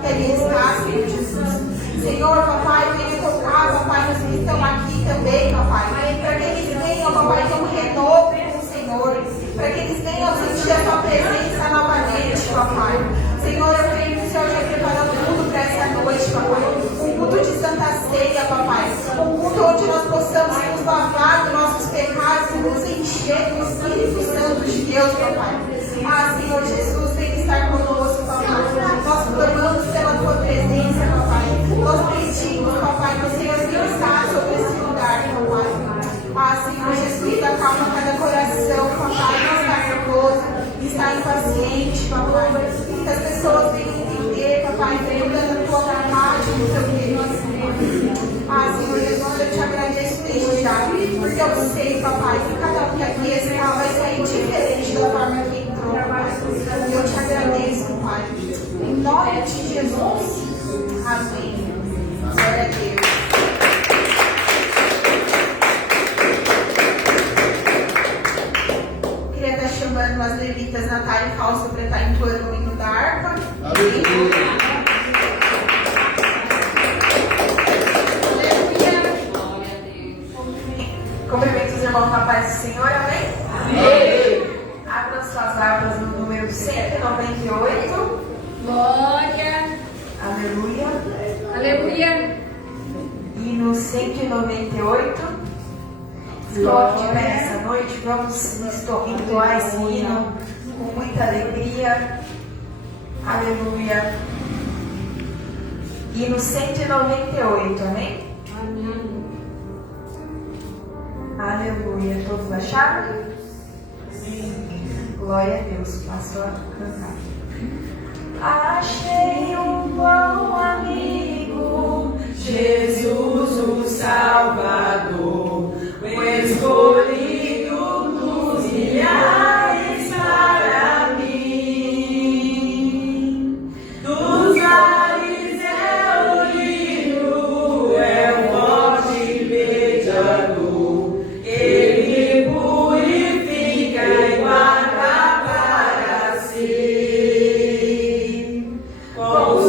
que Ele está, Senhor Jesus. Senhor, papai, venha tocar, papai, nos que estão aqui também, papai, para que eles venham, papai, ter um renovo com o Senhor, para que eles venham sentir a Sua presença novamente, papai. Senhor, eu creio que o Senhor já preparou tudo para essa noite, papai. Um culto de Santa Ceia, papai. Um culto onde nós possamos nos lavar dos nossos pecados e nos encher do Espírito Santo de Deus, papai. Ah, Senhor Jesus, vem estar conosco, papai. Nós clamamos pela Tua presença, papai. Nós pedimos, papai, que o Senhor venha estar sobre esse lugar, papai. Ah, Senhor Jesus, acalma cada coração, papai. Não está nervoso, está impaciente, papai. Que as pessoas venham entender, papai, venham dando a Tua vontade no Teu querido, Senhor. Ah, Senhor Jesus, eu te agradeço desde já, porque eu sei, papai, que cada um que aqui está vai sair diferente da forma que entrou, papai. E eu te agradeço, Pai. Em nome de Jesus. Amém. Glória a Deus. Queria estar chamando as levitas Natália e Fausto para estar entoando o hino da harpa. Aleluia. Cumprimento os irmãos na paz do Senhor, amém? Amém. Abram suas harpas no número 198. Glória. Aleluia. Aleluia. E no 198. Coloque de pé nessa noite. Vamos entoar esse hino com muita alegria. Aleluia. E no 198, amém? Amém. Aleluia. Todos acharam? Glória a Deus. Passou a cantar. Achei um bom amigo, Jesus o Salvador, o escolhido dos milhares para mim. Dos mares é o livro, é o forte mediador, ele me purifica e guarda para si. Com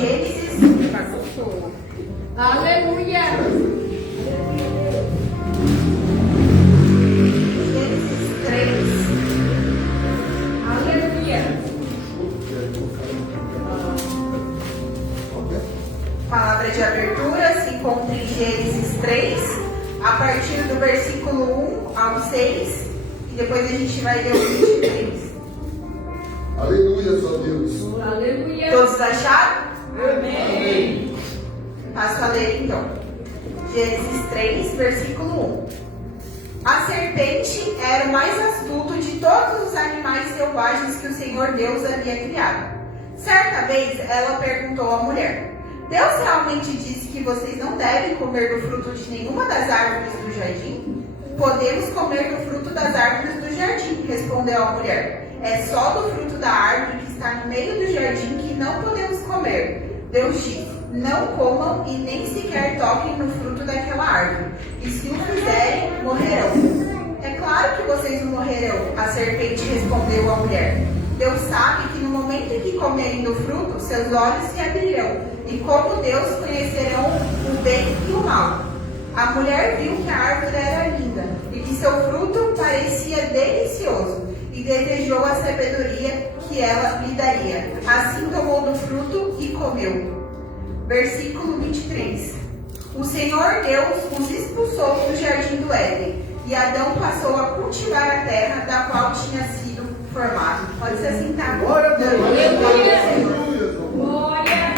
Gênesis. Aleluia. Gênesis 3. Aleluia. Palavra de abertura se encontra em Gênesis 3, a partir do versículo 1 ao 6, e depois a gente vai ler o 23. Aleluia, ó Deus. Aleluia. Todos acharam? Amém. Passo a ler então. Gênesis 3, versículo 1. A serpente era o mais astuto de todos os animais selvagens que o Senhor Deus havia criado. Certa vez ela perguntou à mulher: Deus realmente disse que vocês não devem comer do fruto de nenhuma das árvores do jardim? Podemos comer do fruto das árvores do jardim, respondeu a mulher. É só do fruto da árvore que está no meio do jardim que não podemos comer. Deus disse: não comam e nem sequer toquem no fruto daquela árvore, e se o fizerem, morrerão. É claro que vocês não morrerão, a serpente respondeu à mulher. Deus sabe que no momento em que comerem do fruto, seus olhos se abrirão, e como Deus conhecerão o bem e o mal. A mulher viu que a árvore era linda, e que seu fruto parecia delicioso, e desejou a sabedoria que ela lhe daria. Assim tomou do fruto e comeu. Versículo 23. O Senhor Deus os expulsou do jardim do Éden, e Adão passou a cultivar a terra da qual tinha sido formado. Pode se assentar. Glória a Deus. Aleluia. Aleluia. Glória.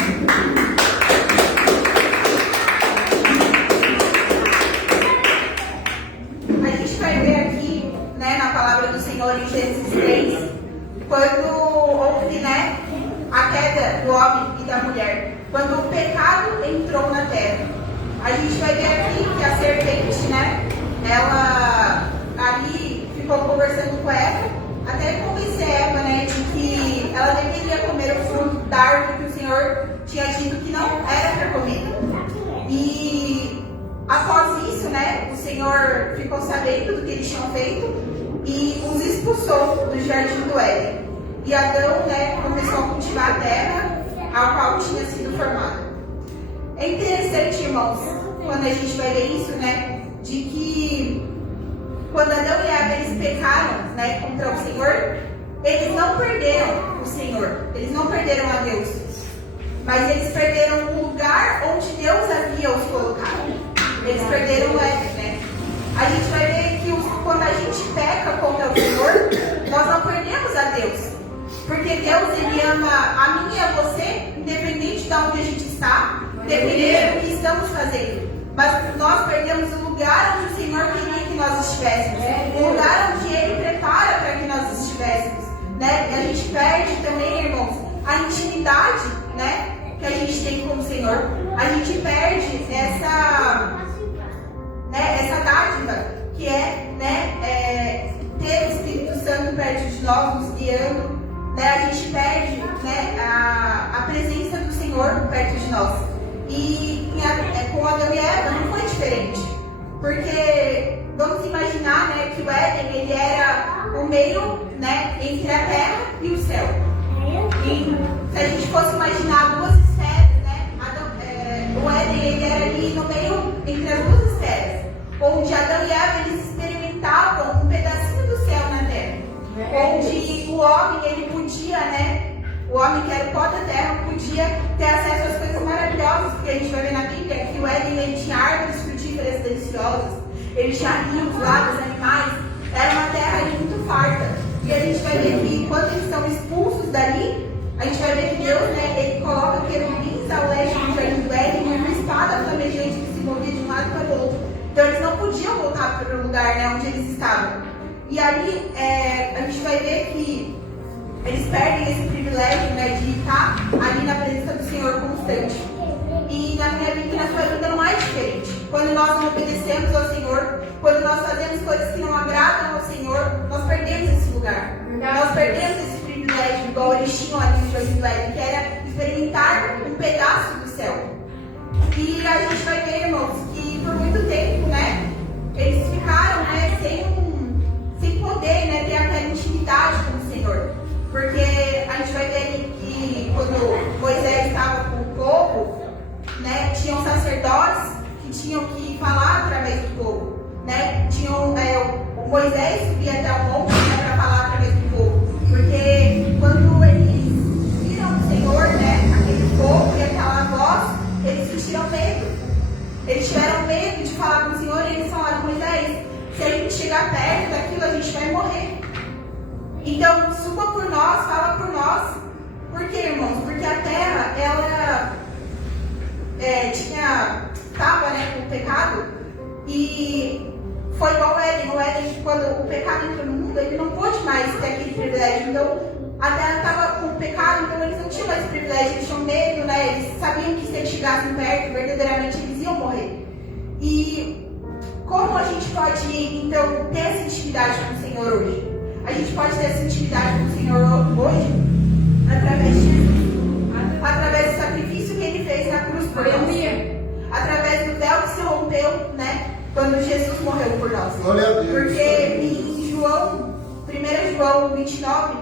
A gente vai ver aqui, né, na palavra do Senhor em Gênesis 3, quando houve, né, a queda do homem e da mulher, quando o pecado entrou na terra. A gente vai ver aqui que a serpente, né, ela ali ficou conversando com Eva, até convencer Eva, né, de que ela deveria comer o fruto da árvore que o Senhor tinha dito que não era para comer. E após isso, né, o Senhor ficou sabendo do que eles tinham feito e os expulsou do jardim do Éden. E Adão, né, começou a cultivar a terra ao qual tinha sido formado. É interessante, irmãos, quando a gente vai ver isso, né, de que quando Adão e Eva eles pecaram, né, contra o Senhor, eles não perderam o Senhor, eles não perderam a Deus, mas eles perderam o lugar onde Deus havia os colocado. Eles perderam o Éden, né? A gente vai ver que quando a gente peca contra o Senhor, nós não perdemos a Deus. Porque Deus, Ele ama a mim e a você, independente de onde a gente está, independente do que estamos fazendo. Mas nós perdemos o lugar onde o Senhor queria que nós estivéssemos. O lugar onde Ele prepara para que nós estivéssemos. Né? E a gente perde também, irmãos, a intimidade, né, que a gente tem com o Senhor. A gente perde essa dádiva que é, né, ter o Espírito Santo perto de nós, nos guiando. Né, a gente perde, né, a presença do Senhor perto de nós. E com Adão e Eva não foi diferente. Porque vamos imaginar, né, que o Éden ele era o meio, né, entre a terra e o céu. E se a gente fosse imaginar duas esferas, né, o Éden ele era ali no meio entre as duas esferas, onde Adão e Eva eles experimentavam um pedacinho do céu na terra. Onde o homem, ele podia, né? O homem que era o pó da terra podia ter acesso às coisas maravilhosas, porque a gente vai ver na Bíblia que o Éden ele tinha árvores frutíferas deliciosas, ele tinha rios, lagos, animais, era uma terra ali muito farta. E a gente vai ver que quando eles são expulsos dali, a gente vai ver que Deus, né, ele coloca querubins ao leste do jardim do Éden e uma espada flamejante que se movia de um lado para o outro. Então eles não podiam voltar para o lugar, né, onde eles estavam. E aí a gente vai ver que eles perdem esse privilégio, né, de estar ali na presença do Senhor constante. E na minha vida e na sua vida não é diferente. Quando nós não obedecemos ao Senhor, quando nós fazemos coisas que não agradam ao Senhor, nós perdemos esse lugar. Nós perdemos esse privilégio, igual eles tinham ali no Jardim do Éden, que era experimentar um pedaço do céu. E a gente vai ver, irmãos, que por muito tempo, né, eles ficaram, né, sem poder, né, ter aquela intimidade com o Senhor. Porque a gente vai ver que quando Moisés estava com sacerdotes que tinham que falar através do povo, né? Tinham, o Moisés subia até o monte, né, para falar através do povo, porque quando eles viram o Senhor, né, aquele povo e aquela voz, eles sentiram medo. Eles tiveram medo de falar com o Senhor e eles falaram: Moisés, se a gente chegar perto daquilo, a gente vai morrer. Então, suba por nós, fala por nós. Por quê, irmãos? Porque a terra, ela estava, né, com o pecado, e foi igual o Éden, quando o pecado entrou no mundo, ele não pôde mais ter aquele privilégio. Então, a terra estava com o pecado, então eles não tinham mais esse privilégio, eles tinham medo, né? Eles sabiam que se eles chegassem perto, verdadeiramente eles iam morrer. E como a gente pode, então, ter essa intimidade com o Senhor hoje? A gente pode ter essa intimidade com o Senhor hoje através de Jesus, através do sacrifício que Ele fez na cruz por nós, através do véu que se rompeu, né, quando Jesus morreu por nós. Glória a Deus. Porque em João, 1 João 29,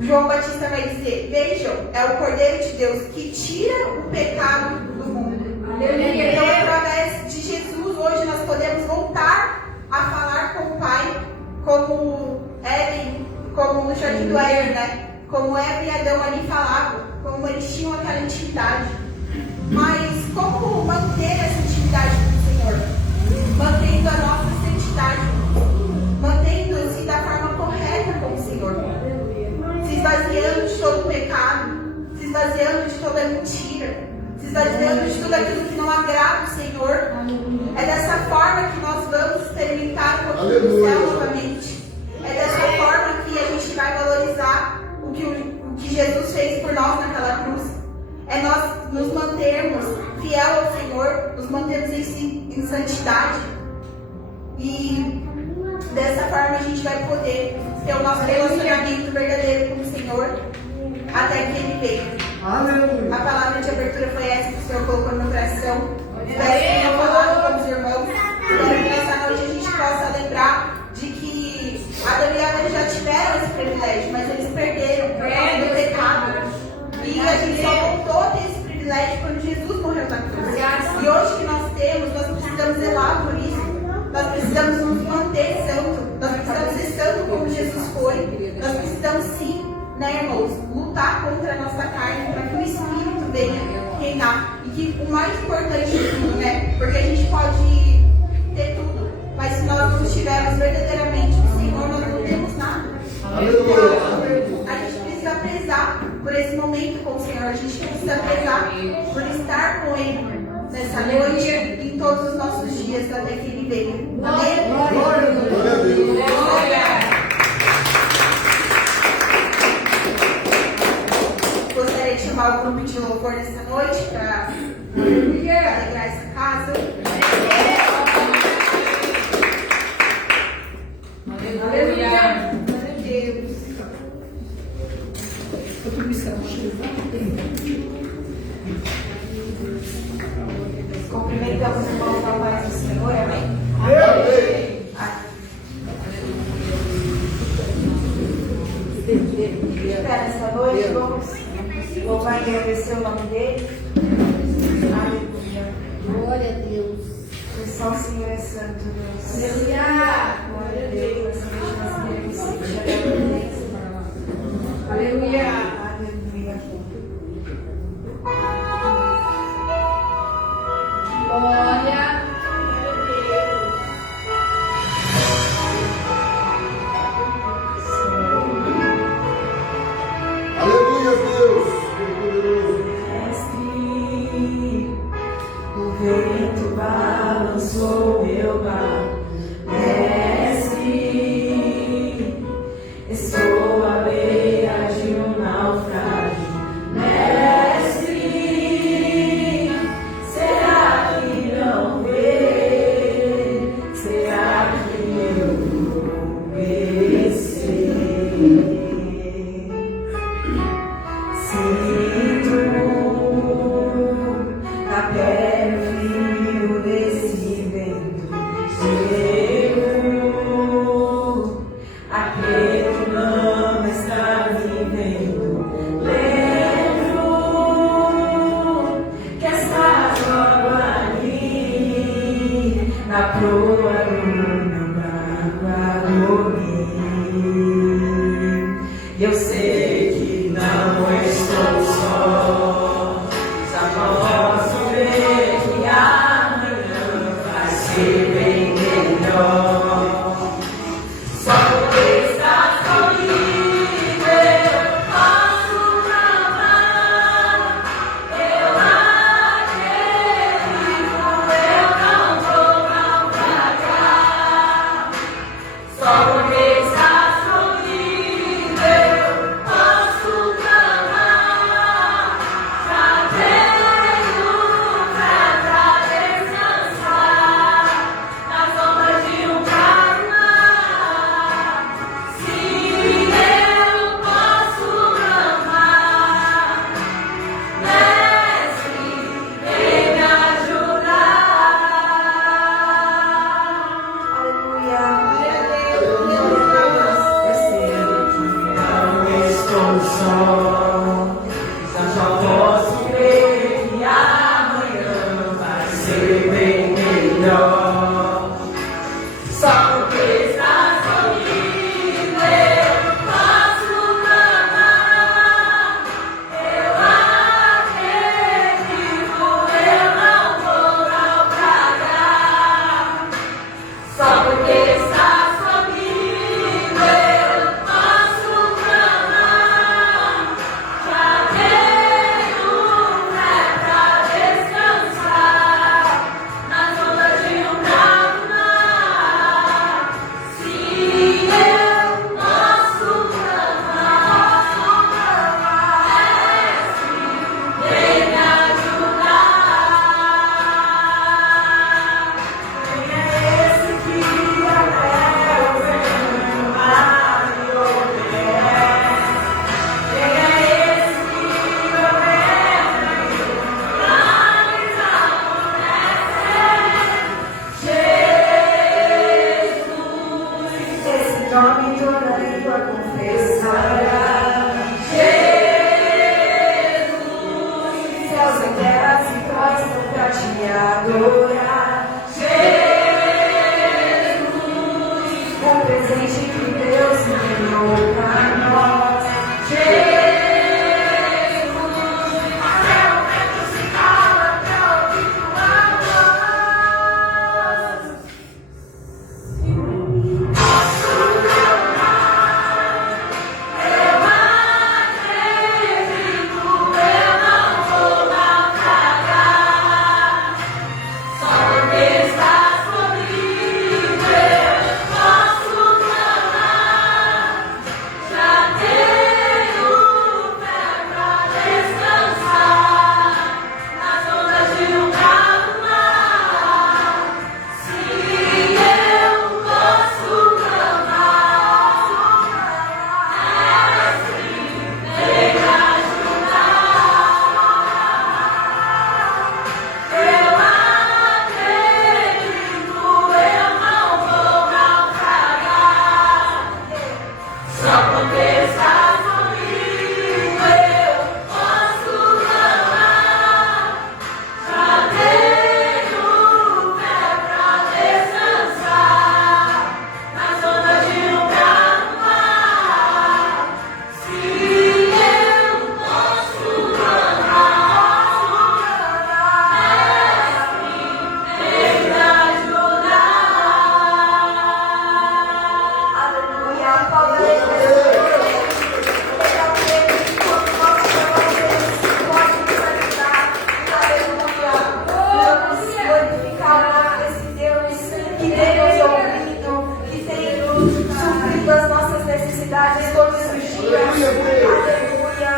João Batista vai dizer: vejam, é o Cordeiro de Deus que tira o pecado do mundo. Aleluia. Então, através de Jesus, hoje nós podemos voltar a falar com o Pai, como Éden, como no Jardim do Éden, né? Como Eva e Adão ali falavam, como eles tinham aquela intimidade. Mas como manter essa intimidade com o Senhor? Mantendo a nossa santidade, mantendo-se da forma correta com o Senhor, se esvaziando de todo o pecado, se esvaziando de toda mentira, se esvaziando de tudo aquilo que não agrada o Senhor. É dessa forma que nós vamos experimentar o poder do céu novamente. É dessa forma que a gente vai valorizar o que Jesus fez por nós naquela cruz. É nós nos mantermos fiel ao Senhor, nos mantermos em santidade. E dessa forma a gente vai poder ter o nosso relacionamento verdadeiro com o Senhor até que Ele venha. A palavra de abertura foi essa que o Senhor colocou no meu coração. Espero que tenha falado com os irmãos. Espero que nessa noite a gente possa lembrar de que Adão e Eva já tiveram esse privilégio, mas eles perderam por causa do pecado. E a gente só voltou a ter esse privilégio quando Jesus morreu na cruz. E hoje que nós temos, nós precisamos zelar por isso. Nós precisamos nos manter santos. Nós precisamos ser santos como Jesus foi. Nós precisamos sim, né, irmãos, lutar contra a nossa carne para que o Espírito venha reinar. E que o mais importante de tudo, né? Porque a gente pode ter tudo, mas se nós não estivermos verdadeiramente no Senhor, nós não temos nada. Então, a gente precisa prezar por esse momento com o Senhor. A gente precisa prezar por estar com Ele nessa noite e em todos os nossos dias até que Ele venha. Amém? Glória a Deus. Gostaria de chamar o grupo de louvor nessa noite para alegrar essa casa. Aleluia. Cumprimentamos os irmãos da paz do Senhor, amém? Amém. Nessa noite, vamos louvar e agradecer o nome dele. Aleluia. Glória a Deus. Só o Senhor é santo, Deus. Aleluia. Glória a Deus. Essa noite nós queremos sentir a presença. Aleluia. Aleluia. Glória. Aleluia, Deus. Poderoso. Mestre, o vento balançou meu barco. Mestre, estou à beira de um naufrágio. Mestre, será que não vê? Será que eu vou vencer? Sinto a pele frio desse vento. Chego, aquele não está vivendo. Lembro que essa água só posso ver que amanhã vai ser bem melhor. Só porque estás comigo eu posso clamar. Eu acredito, eu não vou naufragar. Só porque estás comigo eu posso clamar. Já tenho fé pra descansar nas ondas de um calmo mar. Se eu posso clamar, vem me ajudar. Quem é esse que até o vento mar me obedece? Quem é esse que governa e os planos acontecem? Jesus, esse nome toda língua confessará. Jesus, céus e terra se prostram pra te adorar. Jesus, o presente que Deus enviou pra nós. Jesus, até o vento se cala pra ouvir tua voz. Eu acredito, eu não vou naufragar. Só porque estás comigo eu posso clamar. Já tenho fé pra descansar nas ondas de um calmo mar. Se eu posso clamar, vem me ajudar. Eu acredito, eu não vou naufragar. Só porque estás comigo eu posso clamar. Já tenho fé pra descansar nas ondas de um calmo mar. Se eu posso clamar, vem me ajudar. Aleluia. Aplauda ele. Quando nós chamamos ele, pode nos ajudar. Aleluia. Vamos glorificar esse Deus que tem nos ouvido, que tem suprido as nossas necessidades todos os dias. Aleluia.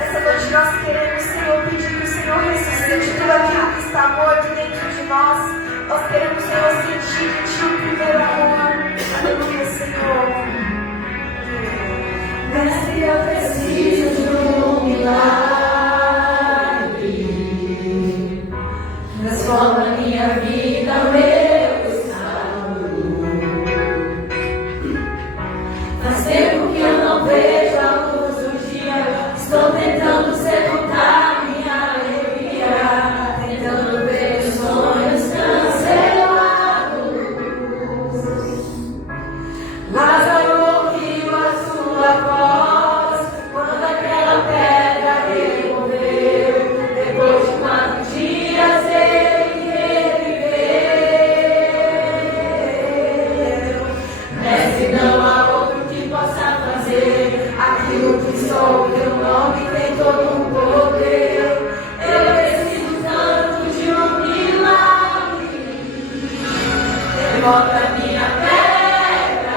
Essa noite nós queremos, Senhor, pedir que o Senhor ressuscite tudo aquilo que está morto dentro de nós. Nós queremos, Senhor, sentir de Ti o primeiro amor. Aleluia, Senhor. Mestre, eu preciso de um milagre. Transforma minha vida, meu estado. Faz tempo que eu não vejo a luz do dia. Estou tentando sepultar minha alegria, tentando ver os sonhos cancelados. Lázaro ouviu a sua voz quando aquela pedra removeu. Depois de 4 dias ele reviveu. Mestre, não há outro que possa fazer aquilo que só o teu nome tem todo o poder. Eu preciso tanto de um milagre. Devolve a minha pedra,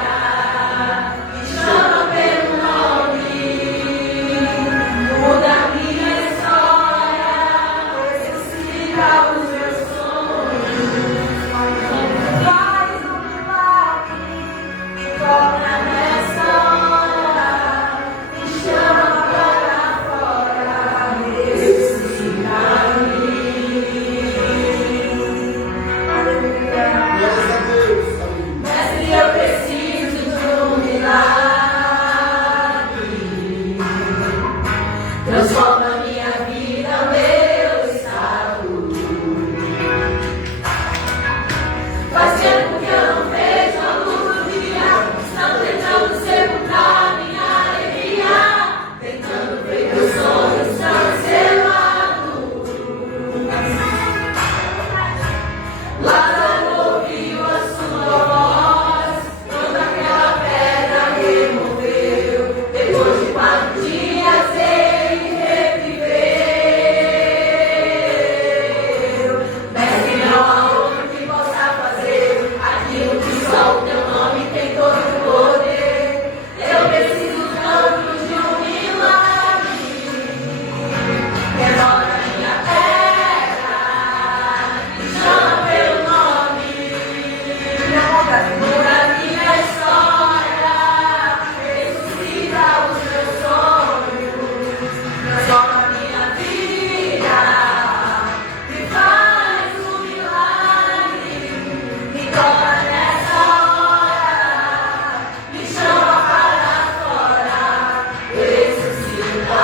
me chama pelo nome, muda a minha história, ressuscita os meus sonhos. Faz um milagre, me torna nessa hora, me Transforma minha vida, meu estado. Faz tempo que eu não vejo a luz do dia. Estão tentando sepultar minha alegria. Tentando ver meus sonhos cancelados. Lázaro ouviu a sua voz quando aquela pedra removeu. Depois de 4 dias ele reviveu. Mestre, não há outro que possa fazer aquilo que só o teu nome tem todo o poder. Eu preciso tanto de um milagre. Renova minha terra, me chama pelo nome. Muda minha história, ressuscita os meus sonhos. Transforma minha vida, me faz um milagre. Me toca nessa hora, me chama para fora, ressuscita-me.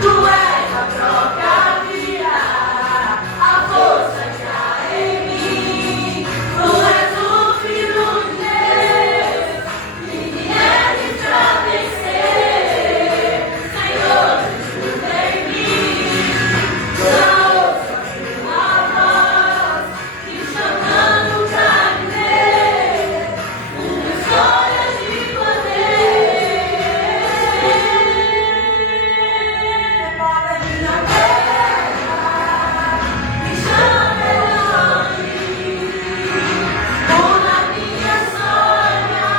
Tu és a própria vida, a força que há em mim. Tu és o Filho de Deus, que me ergue pra vencer. Senhor, tudo em mim. Já ouço a tua voz, me chamando pra viver uma história de poder. Renova minha terra, me chama pelo nome. Muda minha história,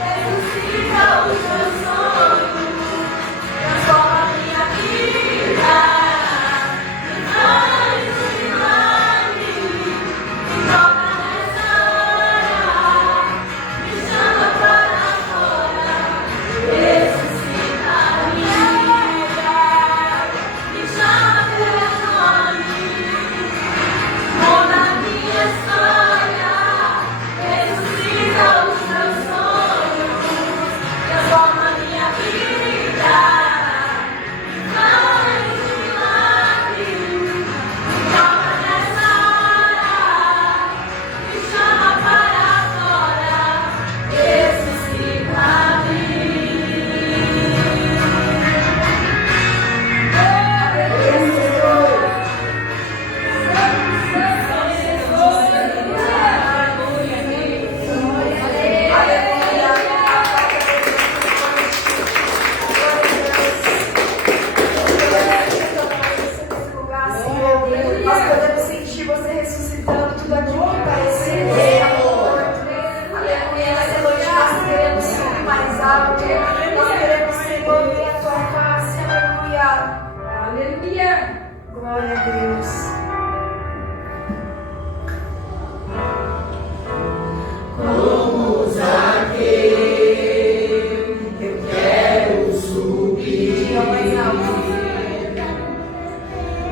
ressuscita os meus sonhos. Transforma minha vida, me faz um milagre. Me toca nessa hora, me chama para fora, ressuscita-me. Me chama pelo nome, muda minha história, ressuscita os meus sonhos, transforma minha vida, me faz um milagre. Me toca nessa hora, me chama para fora, ressuscita-me. Nós podemos sentir você ressuscitando tudo aquilo que parecia morto. Aleluia. Nessa noite nós queremos subir mais alto. Nós queremos, Senhor, ver a tua face. Aleluia. Aleluia. Glória a Deus. Como Zaqueu, eu quero subir Diga mais alto.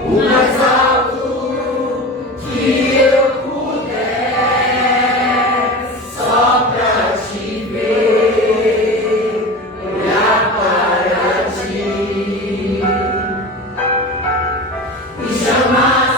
o mais alto que eu puder, só pra te ver, olhar para ti e chamar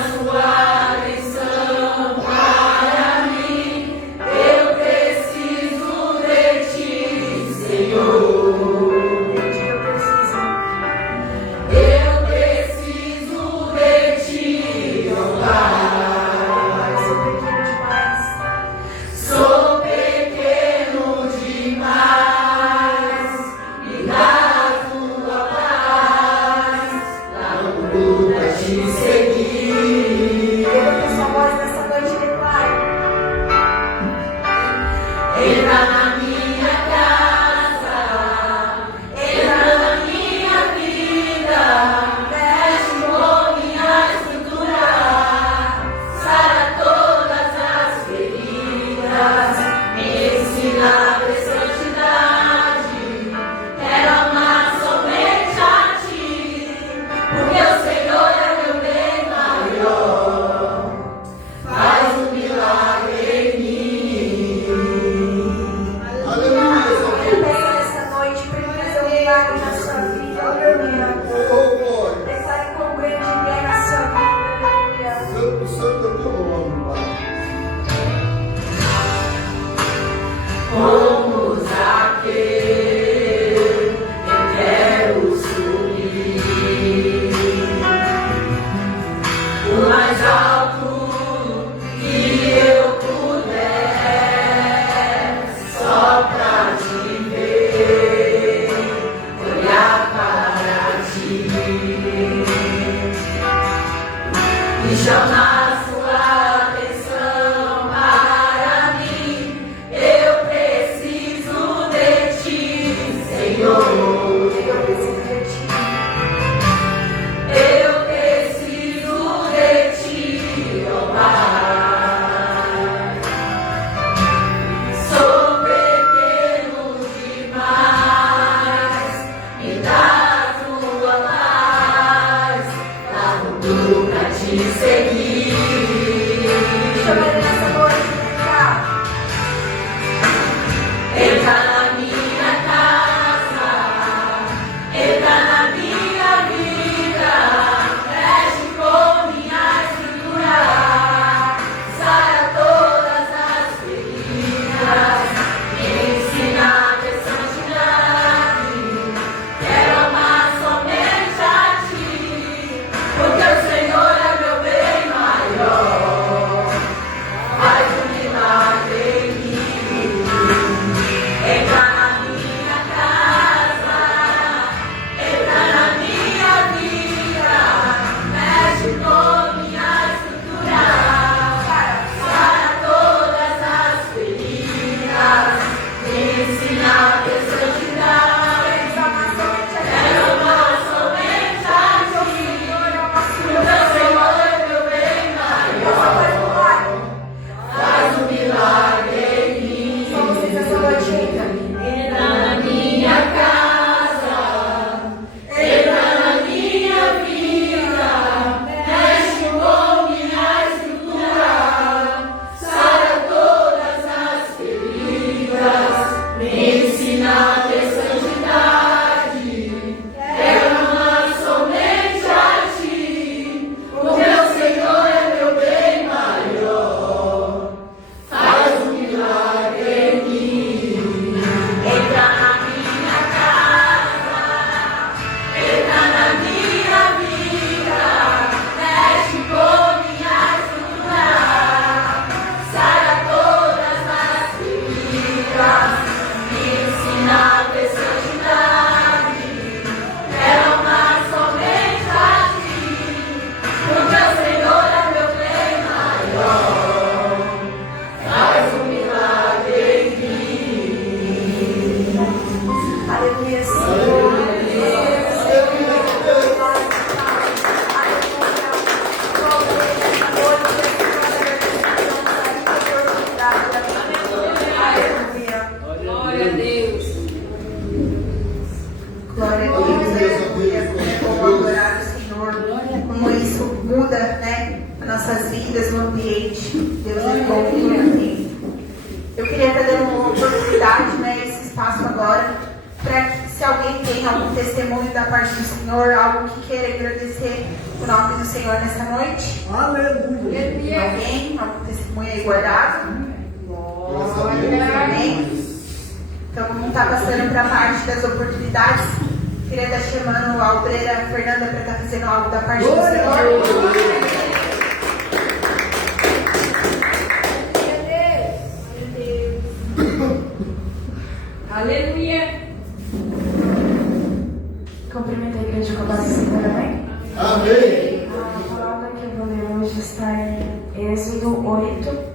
Cumprimento a igreja com a paz do Senhor, amém? Amém. A palavra que eu vou ler hoje está em Êxodo 8.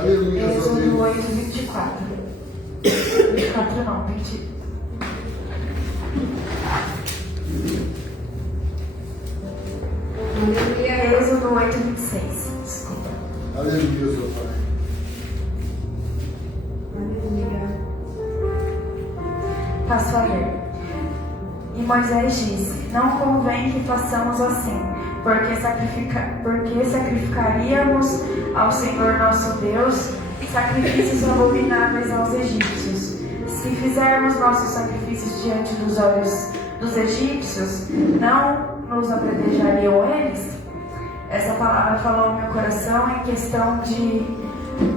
Aleluia. Êxodo 8, 24. 24 não, 20. Êxodo 8, 26. Desculpa. Aleluia, seu Pai. Passo a ler. E Moisés disse: não convém que façamos assim, porque sacrificaríamos ao Senhor nosso Deus sacrifícios abomináveis aos egípcios. Se fizermos nossos sacrifícios diante dos olhos dos egípcios, não nos apedrejariam eles? essa palavra falou ao meu coração em questão de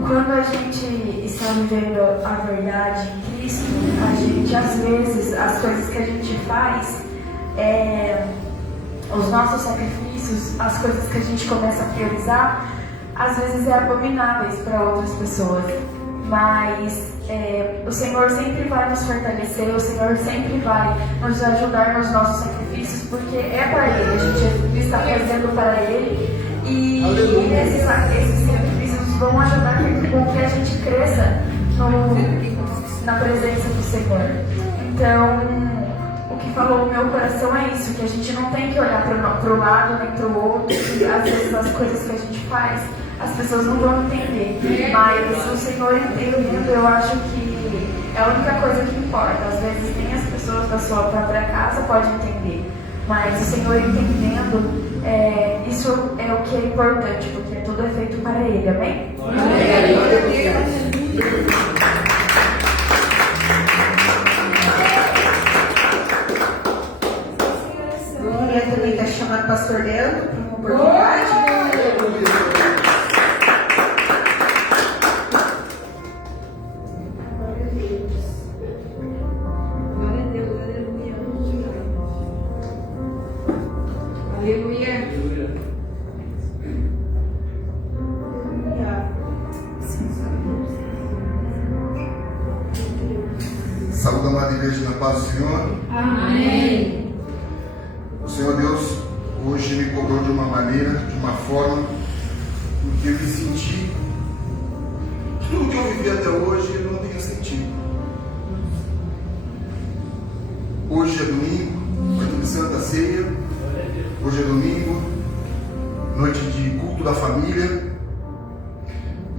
quando a gente está vivendo a verdade em Cristo, a gente, às vezes, as coisas que a gente faz, os nossos sacrifícios, as coisas que a gente começa a priorizar, às vezes é abomináveis para outras pessoas. Mas o Senhor sempre vai nos fortalecer, o Senhor sempre vai nos ajudar nos nossos sacrifícios, porque é para Ele, a gente está fazendo para Ele, e esses sacrifícios vão ajudar com que a gente cresça na presença do Senhor. Então, o que falou o meu coração é isso, que a gente não tem que olhar para o lado nem para o outro, e às vezes as coisas que a gente faz, as pessoas não vão entender, mas o Senhor entendendo, eu acho que é a única coisa que importa. Às vezes nem as pessoas da sua própria casa podem entender, mas o Senhor entendendo, isso é o que é importante, porque tudo é feito para Ele, amém? Glória também está chamando o pastor Leandro para uma oportunidade. Saúde, amada igreja, na paz do Senhor. Amém. O Senhor Deus hoje me cobrou de uma maneira, de uma forma, porque eu me senti que tudo que eu vivi até hoje eu não tinha sentido. Hoje é domingo, noite de Santa Ceia. Hoje é domingo, noite de culto da família.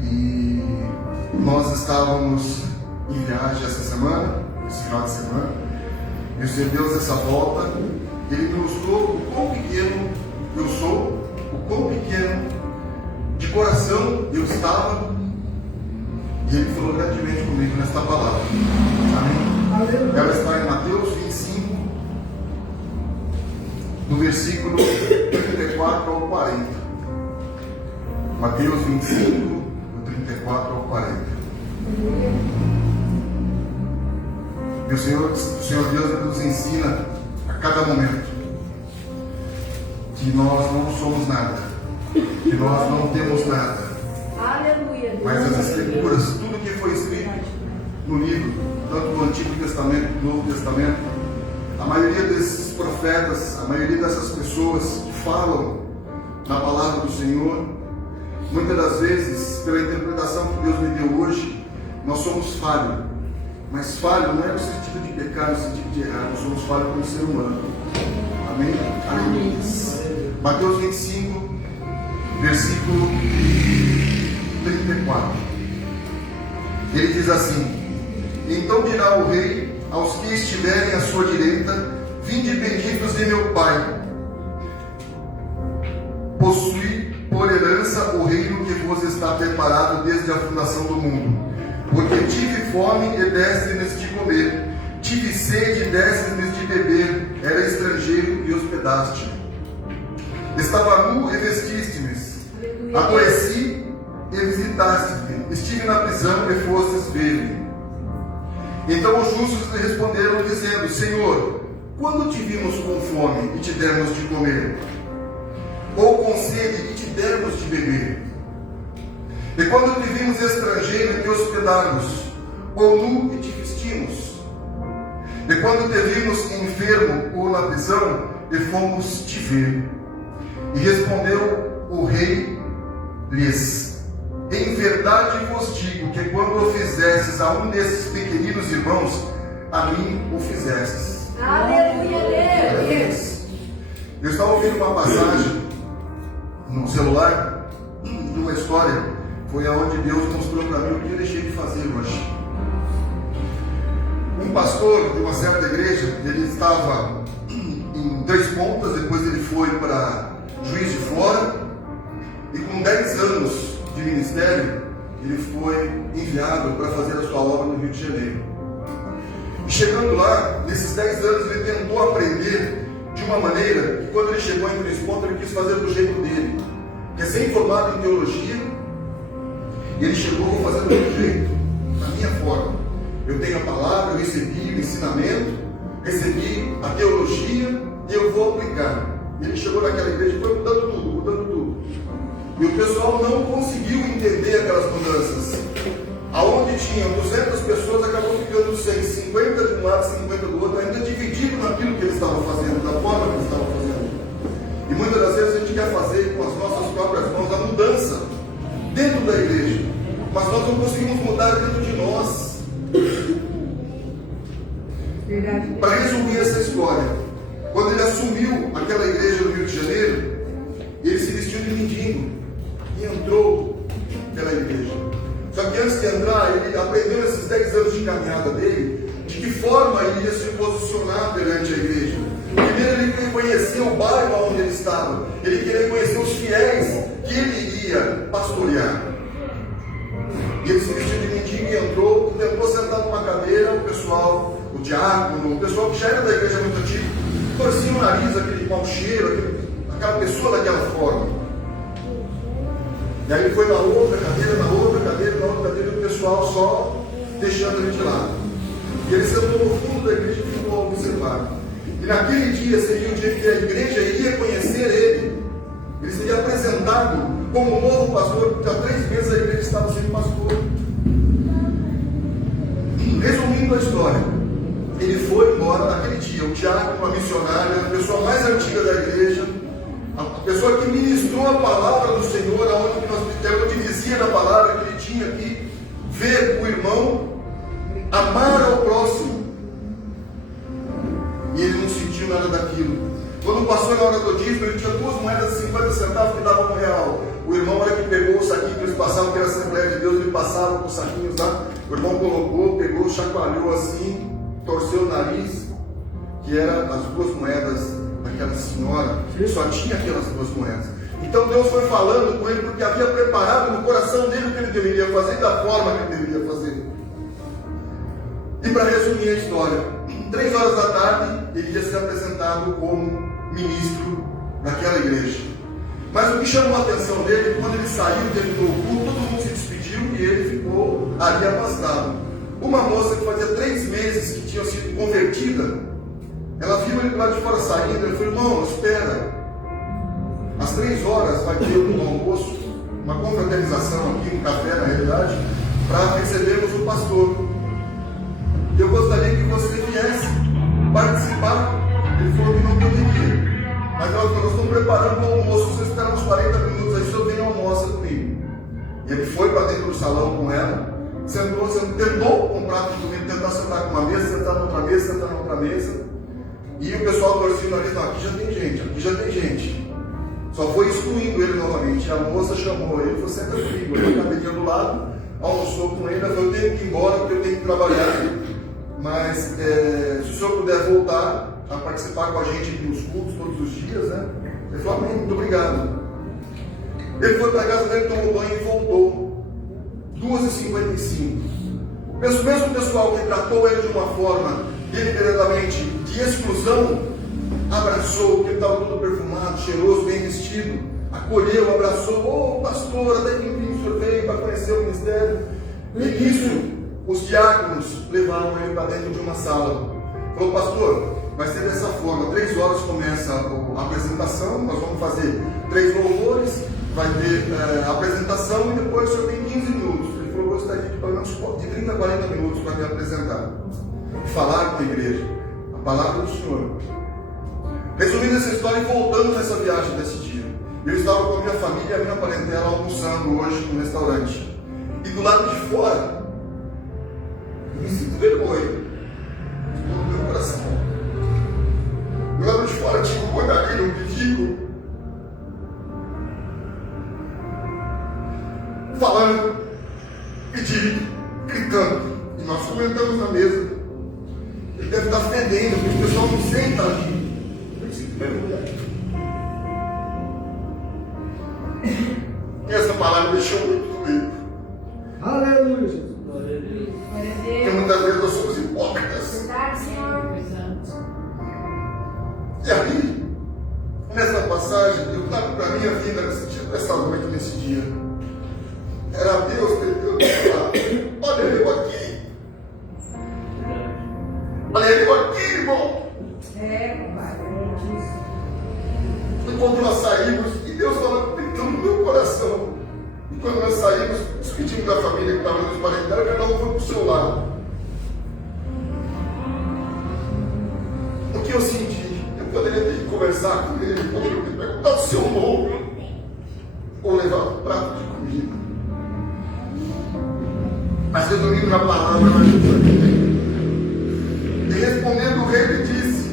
E nós estávamos em viagem essa semana, esse final de semana. E o Senhor Deus, essa volta, Ele me mostrou o quão pequeno eu sou, o quão pequeno de coração eu estava. E Ele falou grandemente comigo nesta palavra. Amém? Ela está em Mateus 25, no versículo 34 ao 40. Mateus 25, do 34 ao 40. E o Senhor Deus nos ensina a cada momento que nós não somos nada, que nós não temos nada. Aleluia. Mas as Escrituras, tudo que foi escrito no livro, tanto no Antigo Testamento como no Novo Testamento, a maioria desses profetas, a maioria dessas pessoas que falam na palavra do Senhor, muitas das vezes, pela interpretação que Deus me deu hoje, nós somos falhos. Mas falho não é no sentido de pecar, no sentido de errar, nós somos falhos como ser humano. Amém? Amém. Mateus 25, versículo 34. Ele diz assim: então dirá o rei aos que estiverem à sua direita: vinde benditos de meu Pai, possuí por herança o reino que vos está preparado desde a fundação do mundo. Porque tive fome e deste-me de comer, tive sede e deste-me de beber, era estrangeiro e hospedaste. Estava nu e vestiste-me, adoeci e visitaste-me, estive na prisão e fostes ver-me. Então os justos lhe responderam, dizendo: Senhor, quando te vimos com fome e te demos de comer? Ou com sede e te demos de beber? E quando te vimos estrangeiro e te hospedamos? Ou nu e te vestimos? E quando te vimos enfermo ou na prisão e fomos te ver? E respondeu o rei lhes: em verdade vos digo que quando o fizestes a um desses pequeninos irmãos, a mim o fizestes. Aleluia, Deus. Eu estava ouvindo uma passagem no celular de uma história. Foi aonde Deus mostrou para mim o que eu deixei de fazer hoje. Um pastor de uma certa igreja, ele estava em Três Pontas, depois ele foi para Juiz de Fora, e com 10 anos de ministério, ele foi enviado para fazer a sua obra no Rio de Janeiro. E chegando lá, nesses 10 anos, ele tentou aprender de uma maneira que quando ele chegou em Três Pontas, ele quis fazer do jeito dele. recém-formado em teologia, e ele chegou, vou fazer do meu jeito, da minha forma. Eu tenho a palavra, eu recebi o ensinamento, recebi a teologia, e eu vou aplicar. Ele chegou naquela igreja e foi mudando tudo. E o pessoal não conseguiu entender aquelas mudanças. Aonde tinham 200 pessoas, acabou ficando 100, 50 de um lado, 50 do outro, ainda dividido naquilo que eles estavam fazendo, da forma que eles estavam fazendo. E muitas das vezes a gente quer fazer com as nossas próprias mãos a mudança dentro da igreja, mas nós não conseguimos mudar dentro de nós. Para resumir essa história, quando ele assumiu aquela igreja no Rio de Janeiro, ele se vestiu de mendigo e entrou naquela igreja. Só que antes de entrar, ele aprendeu nesses 10 anos de caminhada dele, de que forma ele ia se posicionar perante a igreja. Primeiro ele queria conhecer o bairro onde ele estava, ele queria conhecer os fiéis que ele iria pastorear. E ele se vestiu de mendigo e entrou, tentou sentar numa cadeira, o pessoal, o diácono, o pessoal que já era da igreja muito antigo, torcia o nariz, aquele mau cheiro, aquela pessoa daquela forma. E aí ele foi na outra cadeira, na outra cadeira, e o pessoal só deixando ele de lado. E ele sentou no fundo da igreja e ficou a observar. E naquele dia seria o dia que a igreja iria conhecer ele. Ele seria apresentado como novo pastor, porque há 3 meses a igreja estava sem pastor. Resumindo a história, ele foi embora naquele dia. O diácono, a missionária, a pessoa mais antiga da igreja, a pessoa que ministrou a palavra do Senhor, onde dizia na palavra que ele tinha que ver o irmão, amar ao próximo. E ele não sentiu nada daquilo. Quando passou na hora do dízimo, ele tinha 2 moedas de 50 centavos que davam R$1. O irmão, hora que pegou o saquinho que eles passavam, que era a Assembleia de Deus, ele passava com os saquinhos lá. O irmão colocou, pegou, chacoalhou assim, torceu o nariz, que eram as 2 moedas daquela senhora. Ele só tinha aquelas 2 moedas. Então Deus foi falando com ele, porque havia preparado no coração dele o que ele deveria fazer e da forma que ele deveria fazer. E para resumir a história, 3 horas da tarde, ele ia ser apresentado como ministro daquela igreja. Mas o que chamou a atenção dele, quando ele saiu dentro do culto, todo mundo se despediu e ele ficou ali afastado. Uma moça que fazia 3 meses que tinha sido convertida, ela viu ele lá de fora saindo, ele falou: irmão, espera. Às 3 horas vai ter um almoço, uma confraternização aqui, um café na realidade, para recebermos o pastor. Eu gostaria que você viesse participar. Ele falou que não poderia. Mas nós estamos preparando um almoço, você espera uns 40 minutos, aí o senhor vem e almoça comigo. E ele foi para dentro do salão com ela, sentou, tentou comprar tudo comigo, tentar sentar com uma mesa, sentar noutra mesa, sentar noutra mesa. E o pessoal torcendo ali, não, aqui já tem gente. Só foi excluindo ele novamente. A moça chamou ele e falou: senta comigo. Ele cabelinha do lado, almoçou com ele, falou: eu tenho que ir embora porque eu tenho que trabalhar. Mas se o senhor puder voltar a participar com a gente nos cultos todos os dias, né? Ele falou: amém, muito obrigado. Ele foi para a casa dele, tomou banho e voltou. 2h55. O mesmo pessoal que tratou ele de uma forma deliberadamente de exclusão, abraçou, porque ele estava todo perfumado, cheiroso, bem vestido, acolheu, abraçou: ô pastor, até que enfim o senhor veio para conhecer o ministério. E nisso, os diáconos levaram ele para dentro de uma sala. Falou: pastor, vai ser dessa forma, 3 horas começa a apresentação, nós vamos fazer 3 louvores, vai ter a apresentação e depois o senhor tem 15 minutos. Ele falou: gostaria de pelo menos de 30 a 40 minutos para me apresentar e falar com a igreja a palavra do Senhor. Resumindo essa história e voltando nessa viagem desse dia, eu estava com a minha família e a minha parentela almoçando hoje no restaurante, e do lado de fora eu me sinto vergonha no meu coração. Do lado de fora tinha um boiadeiro, um pedido, falando, pedindo, gritando, e nós comentamos na mesa. Ele deve estar fedendo, porque o pessoal não senta ali. E essa palavra deixou muito comigo. Aleluia, Jesus. Porque muitas vezes nós somos hipócritas. Verdade, Senhor. E ali, nessa passagem, eu trago para a minha vida nessa noite, nesse dia. Era Deus tentando falar: olha eu aqui. Olha eu aqui, irmão. Foi quando nós saímos e Deus estava tentando no meu coração. E quando nós saímos, despedimos da família que estava nos parentais, cada um foi para o seu lado. O que eu senti? Eu poderia ter ido conversar com ele, poderia ter perguntado se eu morro ou levar um prato de comida. Mas resumindo na palavra, e respondendo o rei lhe disse: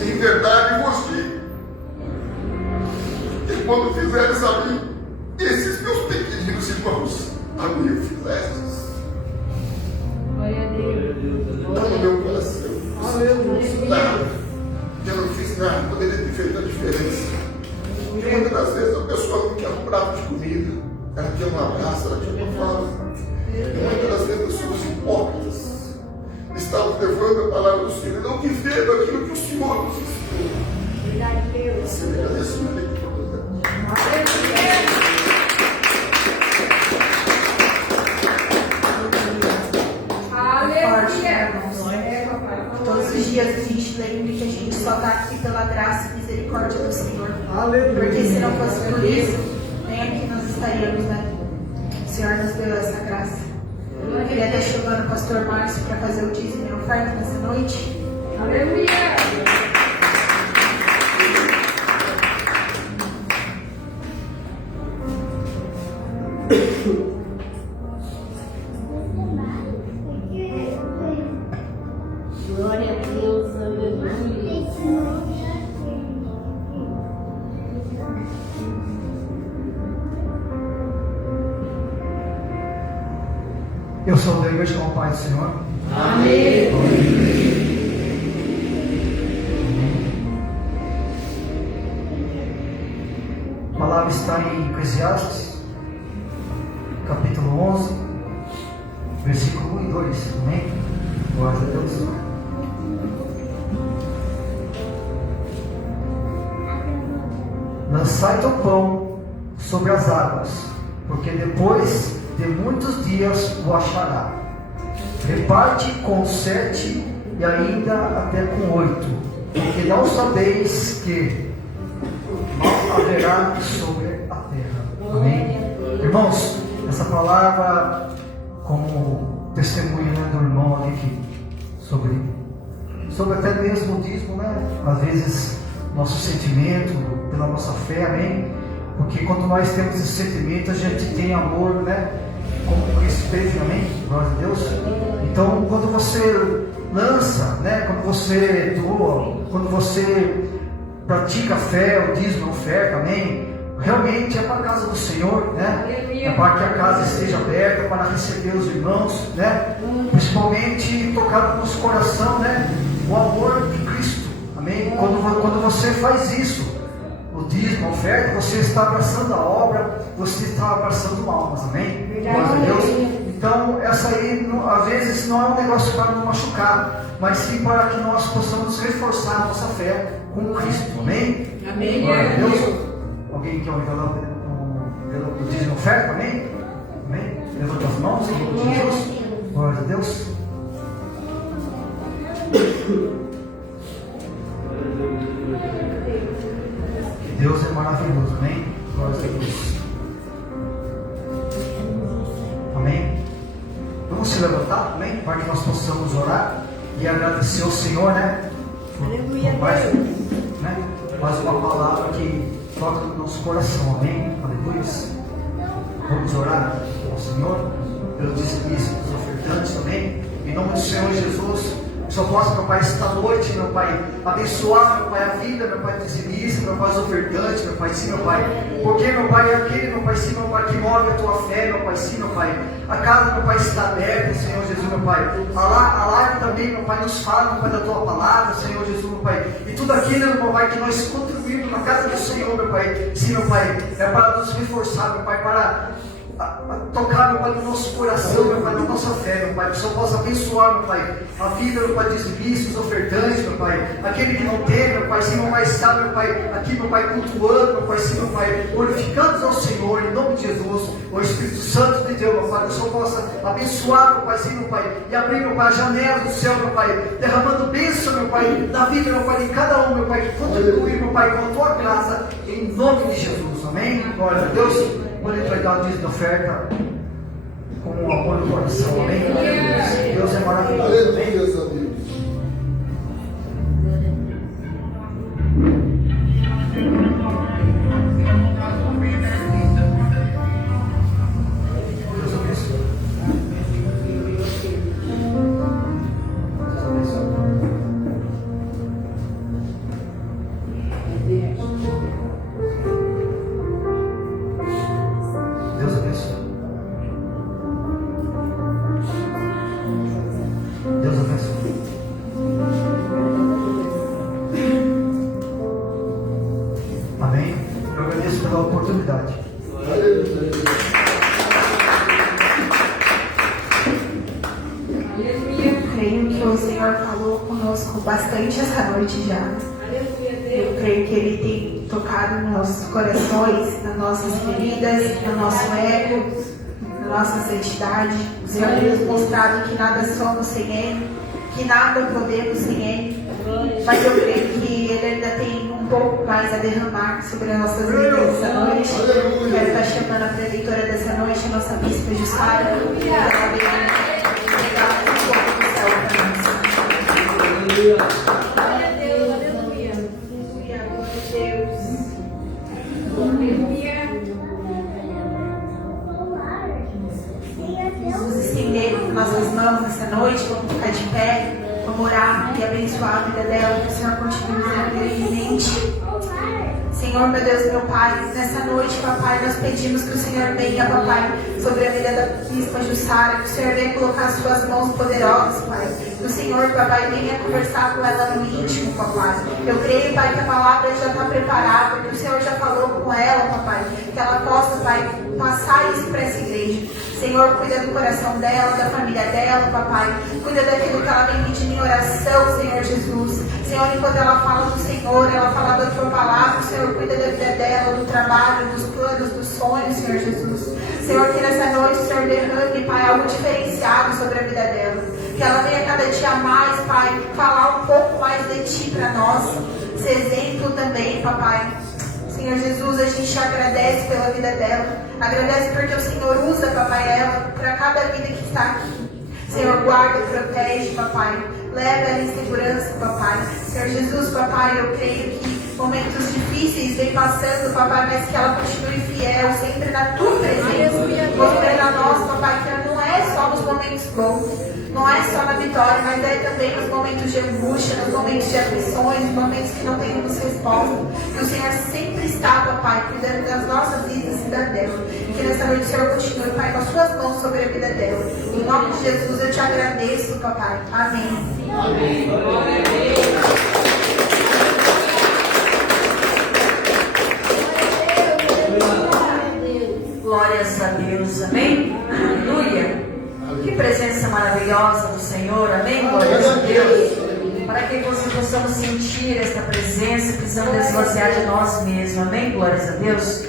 em verdade vos digo, que quando fizeres a mim esses meus pequeninos irmãos, a mim o fizestes. Está no meu coração. Nada. Eu não fiz nada, poderia ter feito a diferença. E muitas das vezes a pessoa não quer um prato de comida, ela quer um abraço, ela quer uma fala. E muitas das vezes nós somos hipócritas. Estamos levando a palavra do Senhor e não vivendo aquilo que o Senhor nos ensinou. Você me agradece uma vez por todas. Todos os dias a gente lembra que a gente só está aqui pela graça e misericórdia do Senhor. Aleluia. Porque se não fosse por isso, nem aqui nós estaríamos, né? O Senhor nos deu essa graça. Eu queria estar chamando o pastor Márcio para fazer o dízimo e oferta nessa noite. Aleluia. Glória a Deus, aleluia. Eu sou da igreja com o Pai do Senhor. Amém. A palavra está em Eclesiastes, capítulo 11, versículo 1 e 2. Amém? Glória a Deus. Lançai teu pão sobre as águas, porque depois de muitos dias o achará. Reparte com 7 e ainda até com 8, porque não sabeis que mal haverá sobre a terra. Amém? Irmãos, essa palavra, como testemunho, né, do irmão ali que sobre até mesmo o dízimo, né? Às vezes nosso sentimento pela nossa fé, amém? Porque quando nós temos esse sentimento, a gente tem amor, né? Como Cristo teve, amém? Glória a Deus. Então, quando você lança, né? Quando você doa, quando você pratica a fé, o dízimo, a oferta, amém? Realmente é para a casa do Senhor, né? É para que a casa esteja aberta para receber os irmãos, né? Principalmente tocar no nosso coração, né? O amor de Cristo, amém? Quando você faz isso, o dízimo, a oferta, você está abraçando a obra, você está abraçando almas, amém? Glória a Deus. Então, essa aí, às vezes, não é um negócio para nos machucar, mas sim para que nós possamos reforçar a nossa fé com Cristo, amém? Amém. Glória a Deus. Alguém quer um envelope do dízimo, oferta, amém? Amém? Levanta as mãos em nome de Jesus. Glória a Deus. Deus é maravilhoso, amém? Glória a Deus. Amém? Vamos se levantar, amém? Para que nós possamos orar e agradecer ao Senhor, né? Por mais uma palavra que toca no nosso coração, amém? Aleluia. Vamos orar ao Senhor pelo dízimo dos ofertantes, amém? Em nome do Senhor Jesus. Só posso, meu Pai, esta noite, meu Pai, abençoar, meu Pai, a vida, meu Pai, dizimista, meu Pai, os ofertantes, meu Pai, sim, meu Pai. Porque, meu Pai, é aquele, meu Pai, sim, meu Pai, que move a tua fé, meu Pai, sim, meu Pai. A casa, meu Pai, está aberta, Senhor Jesus, meu Pai. A live também, meu Pai, nos fala, meu Pai, da tua palavra, Senhor Jesus, meu Pai. E tudo aquilo, meu Pai, que nós contribuímos na casa do Senhor, meu Pai. Sim, meu Pai, é para nos reforçar, meu Pai, para tocar, meu Pai, no nosso coração, meu Pai, na nossa fé, meu Pai, que o Senhor possa abençoar, meu Pai, a vida, meu Pai, dos dizimistas, dos ofertantes, meu Pai, aquele que não tem, meu Pai, Senhor, vai estar, meu Pai, aqui, meu Pai, cultuando, meu Pai, sim, meu Pai, glorificando ao Senhor, em nome de Jesus, o Espírito Santo de Deus, meu Pai, que o Senhor possa abençoar, meu Pai, sim, meu Pai, e abrir, meu Pai, a janela do céu, meu Pai, derramando bênção, meu Pai, na vida, meu Pai, de cada um, meu Pai, que contribui, meu Pai, com a tua graça, em nome de Jesus, amém? Glória a Deus, quando a gente vai dar o dízimo da oferta, com um amor no coração, amém? Deus é maravilhoso, amém? Aleluia, Deus. Deus abençoe. Deus abençoe. Deus abençoe. Deus abençoe. Amém. Eu agradeço pela oportunidade. Creio que o Senhor falou conosco bastante essa noite já. Eu creio que Ele tem tocado nos nossos corações, nas nossas feridas, no nosso ego, na nossa santidade. O Senhor tem nos mostrado que nada somos sem Ele, que nada podemos sem Ele. Mas eu creio que Ele ainda tem um pouco mais a derramar sobre as nossas vidas essa noite. Quero estar chamando a preletora dessa noite, a nossa bispa Jussara, para ela venha entregar um pouco do céu para nós. Aleluia, glória a Deus. Vamos estender nossas mãos nessa noite, vamos ficar de pé, vamos orar e abençoar a vida dela, que o Senhor continue usando grandemente. Senhor, meu Deus, meu Pai, nessa noite, papai, nós pedimos que o Senhor venha, papai, sobre a vida da bispa Jussara, que o Senhor venha colocar as suas mãos poderosas, Pai. Que o Senhor, papai, venha conversar com ela no íntimo, papai. Eu creio, Pai, que a palavra já está preparada, que o Senhor já falou com ela, papai, que ela possa, Pai, passar isso para essa igreja. Senhor, cuida do coração dela, da família dela, papai. Cuida daquilo que ela vem pedindo em oração, Senhor Jesus. Senhor, enquanto ela fala do Senhor, ela fala da tua palavra, Senhor, cuida da vida dela, do trabalho, dos planos, dos sonhos, Senhor Jesus. Senhor, que nessa noite o Senhor derrame, Pai, algo diferenciado sobre a vida dela. Que ela venha cada dia mais, Pai, falar um pouco mais de Ti para nós. Ser exemplo também, papai. Senhor Jesus, a gente agradece pela vida dela. Agradece porque o Senhor usa, papai, ela para cada vida que está aqui. Senhor, guarda, protege, papai. Leva ela em segurança, papai. Senhor Jesus, papai, eu creio que momentos difíceis vem passando, papai, mas que ela continue fiel, sempre na tua presença. Mostrando a nós, papai, que não é só nos momentos bons. Não é só na vitória, mas é também nos momentos de angústia, nos momentos de aflições, nos momentos que não temos resposta. Que o Senhor sempre está, papai, cuidando das nossas vidas e da dela. E que nessa noite o Senhor continue, Pai, com as suas mãos sobre a vida dela. Em nome de Jesus eu te agradeço, papai. Amém. Amém. Glórias a Deus, amém? Aleluia. Que presença maravilhosa do Senhor, amém? Glórias a Deus. Para que nós possamos sentir esta presença, precisamos esvaziar de nós mesmos, amém? Glórias a Deus.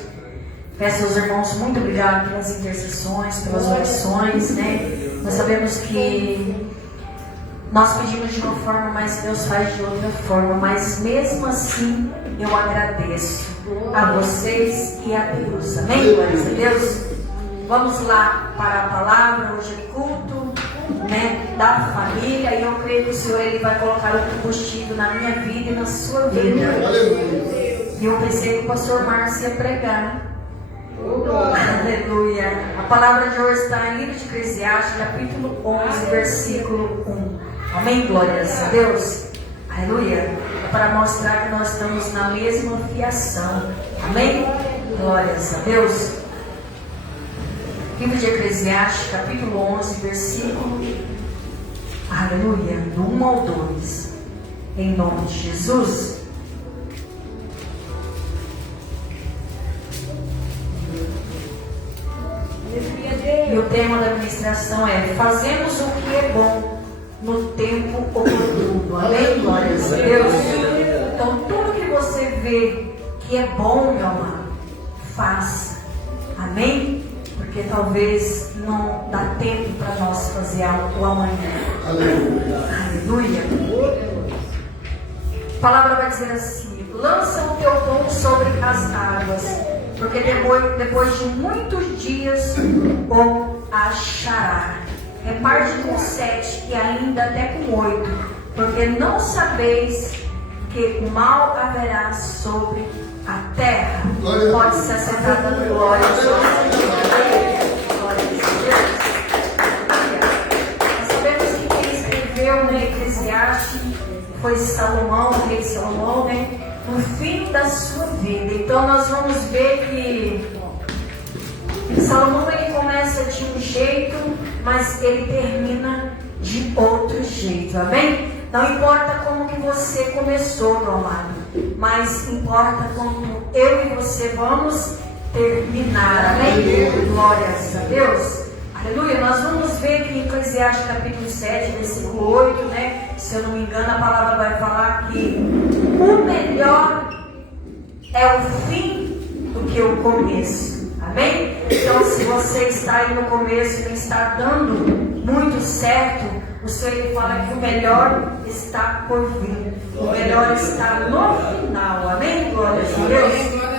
Peço aos irmãos muito obrigado pelas intercessões, pelas orações, né? Nós sabemos que nós pedimos de uma forma, mas Deus faz de outra forma. Mas mesmo assim, eu agradeço a vocês e a Deus, amém? Glórias a Deus. Vamos lá para a palavra, hoje é culto, né, da família, e eu creio que o Senhor ele vai colocar o combustível na minha vida e na sua vida. E eu pensei que o pastor Márcio ia pregar. Aleluia. A palavra de hoje está em livro de Eclesiastes, capítulo 11, versículo 1. Amém? Glórias a Deus. Aleluia. É para mostrar que nós estamos na mesma fiação. Amém? Glórias a Deus. Livro de Eclesiastes, capítulo 11, versículo, aleluia, do 1 ao 2, em nome de Jesus. E o tema da ministração é: fazemos o que é bom no tempo oportuno. Amém? Glórias a Deus. Então, tudo que você vê que é bom, meu amado, faça. Amém? Porque talvez não dá tempo para nós fazer algo amanhã. Aleluia. A palavra vai dizer assim: lança o teu pão sobre as águas, porque depois de muitos dias o achará. Reparte com 7 e ainda até com 8, porque não sabeis que mal haverá sobre a terra. Pode se assentar dando glória a Deus. Glória a Deus. Nós sabemos que quem escreveu no Eclesiastes foi Salomão, o rei Salomão, né? No fim da sua vida. Então nós vamos ver que Salomão, ele começa de um jeito, mas ele termina de outro jeito. Amém? Não importa como que você começou, meu amado, mas importa como eu e você vamos terminar. Amém? Glórias a Deus. Aleluia. Nós vamos ver que em Eclesiastes capítulo 7, versículo 8, né? Se eu não me engano, a palavra vai falar que o melhor é o fim do que o começo. Amém? Então, se você está aí no começo e não está dando muito certo, o Senhor, ele fala que o melhor está por vir. O melhor está no final. Amém? Glória a Deus.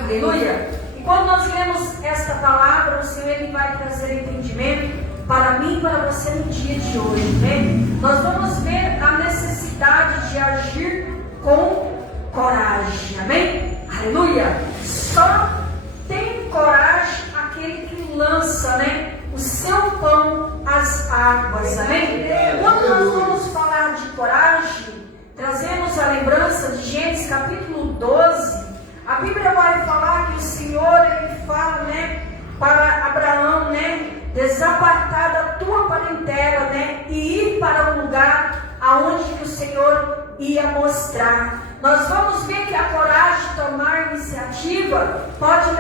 Aleluia. E quando nós lemos esta palavra, o Senhor, ele vai trazer entendimento para mim e para você no dia de hoje. Né? Nós vamos ver a necessidade de agir com coragem. Amém? Aleluia. Só tem coragem aquele que lança, né, o seu pão às águas. Amém? Quando nós vamos falar de coragem, trazemos a lembrança de Gênesis capítulo 12. A Bíblia vai falar que o Senhor, ele fala, né, para Abraão, né, desapartar da tua parentela, né, e ir para um lugar aonde que o Senhor ia mostrar. Nós vamos ver que a coragem de tomar iniciativa pode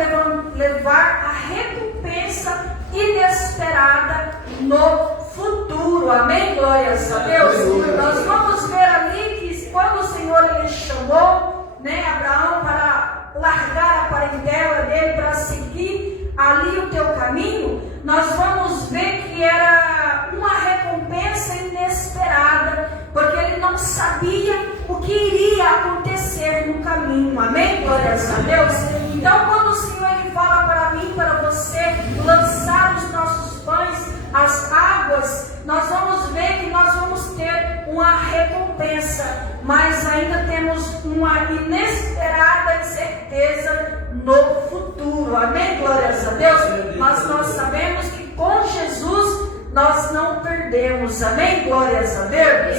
levar a recompensa inesperada no futuro. Amém? Glórias a Deus. Nós vamos ver ali que quando o Senhor, ele chamou, né, Abraão para largar a parentela dele, para seguir ali o teu caminho, nós vamos ver que era uma recompensa inesperada, porque ele não sabia o que iria acontecer no caminho. Amém? Glórias a Deus. Então, quando o Senhor, ele fala para mim, para você, lançar os nossos pães às águas, nós vamos ver que nós vamos ter uma recompensa, mas ainda temos uma inesperada incerteza no futuro. Amém? Glórias a Deus. Mas nós sabemos que com Jesus nós não perdemos. Amém? Glórias a Deus.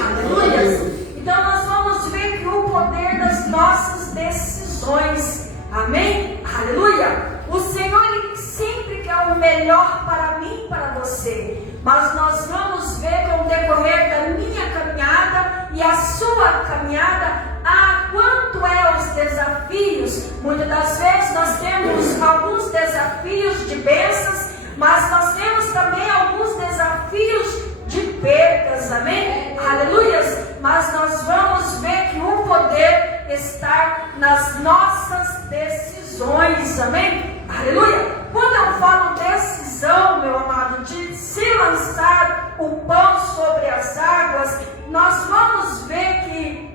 Aleluia. Então nós vamos ver que o poder das nossas decisões. Amém? Aleluia. O Senhor, ele sempre quer o melhor para mim e para você. Mas nós vamos ver com o decorrer da minha caminhada e a sua caminhada, quanto é os desafios. Muitas das vezes nós temos alguns desafios de bênçãos, mas nós temos também alguns desafios de perdas. Amém? Aleluias. Mas nós vamos ver que o poder está nas nossas decisões. Amém? Aleluia. Quando eu falo decisão, meu amado, de se lançar o pão sobre as águas, nós vamos ver que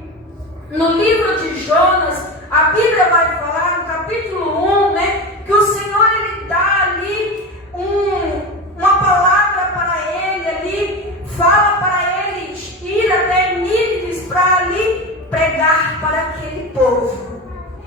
no livro de Jonas, a Bíblia vai falar no capítulo 1, né, que o Senhor, ele dá ali uma palavra para ele ali, fala para ele ir até Nínive para ali pregar para aquele povo.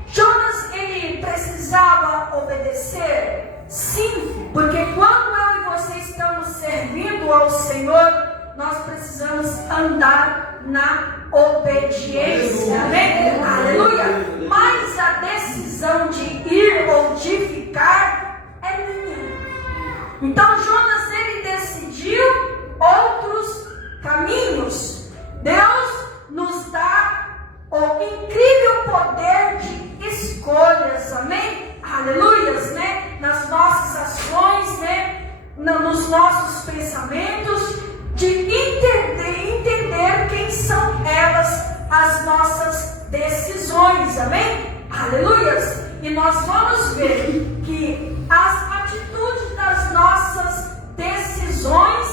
Jonas, ele precisava obedecer? Sim, porque quando eu e você estamos servindo ao Senhor, nós precisamos andar na obediência. Amém? Aleluia. Mas a decisão de ir ou de ficar é minha. Então Jonas, ele decidiu outros caminhos. Deus nos dá o incrível poder de escolhas. Amém? Aleluias, né? Nas nossas ações, né? Nos pensamentos, de entender quem são elas, as nossas decisões, amém? Aleluias! E nós vamos ver que as atitudes das nossas decisões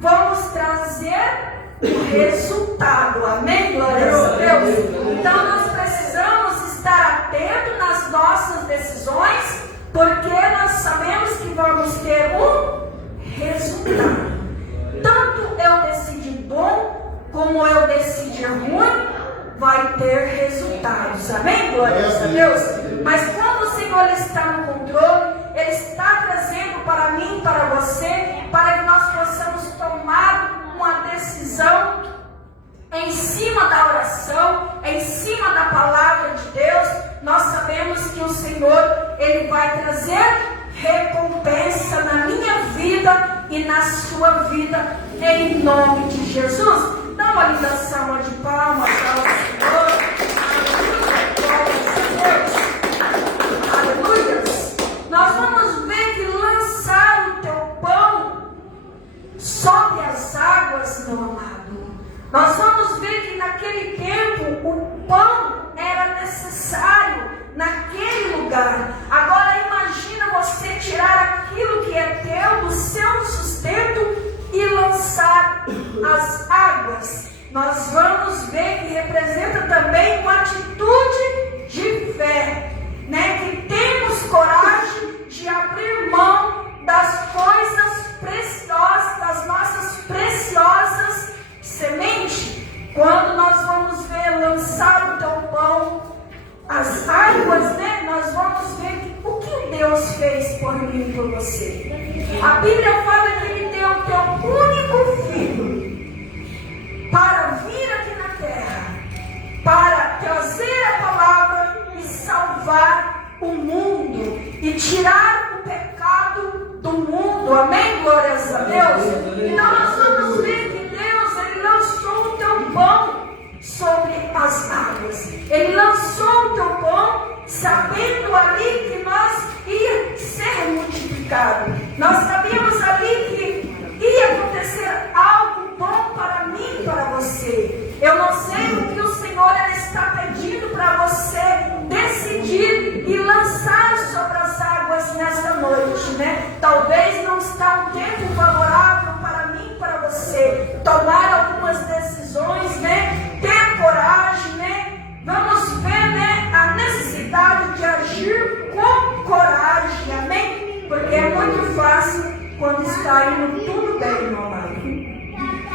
vamos trazer o resultado, amém? Glória a Deus! Então nós precisamos estar atentos nas nossas decisões, porque nós sabemos que vamos ter um resultado. Tanto eu decidir bom, como eu decidir ruim, vai ter resultados, amém? Glória a Deus! Mas como o Senhor está no controle, Ele está trazendo para mim, para você, para que nós possamos tomar uma decisão em cima da oração, em cima da palavra de Deus. Nós sabemos que o Senhor, Ele vai trazer recompensa na minha vida e na sua vida, em nome de Jesus. Dá uma linda salva de palmas ao Senhor. Aleluia. Nós vamos ver que lançar o teu pão sobre as águas, meu amado. Nós vamos ver que naquele tempo o pão era necessário naquele lugar. Agora imagina você tirar aquilo que é teu, do seu sustento, e lançar as águas. Nós vamos ver que representa também uma atitude de fé, né? Que temos coragem de abrir mão das coisas preciosas, das nossas preciosas sementes. Quando nós vamos ver lançar o teu pão, as águas, né? Nós vamos ver o que Deus fez por mim e por você. A Bíblia fala que Ele deu o teu único filho para vir aqui na terra, para trazer a palavra e salvar o mundo e tirar o pecado do mundo. Amém? Glórias a Deus. Então nós vamos ver que Deus, Ele lançou o teu pão sobre as águas. Ele lançou o teu pão sabendo ali que nós ia ser multiplicado. Nós sabíamos ali que ia acontecer algo bom para mim e para você. Eu não sei o que o Senhor Ele está pedindo para você decidir e lançar sobre as águas nesta noite, né? Talvez não está um tempo favorável para mim e para você tomar algumas decisões, né? Ter coragem, né? Vamos ver, né, a necessidade de agir com coragem, amém? Porque é muito fácil quando está indo tudo bem, meu amado.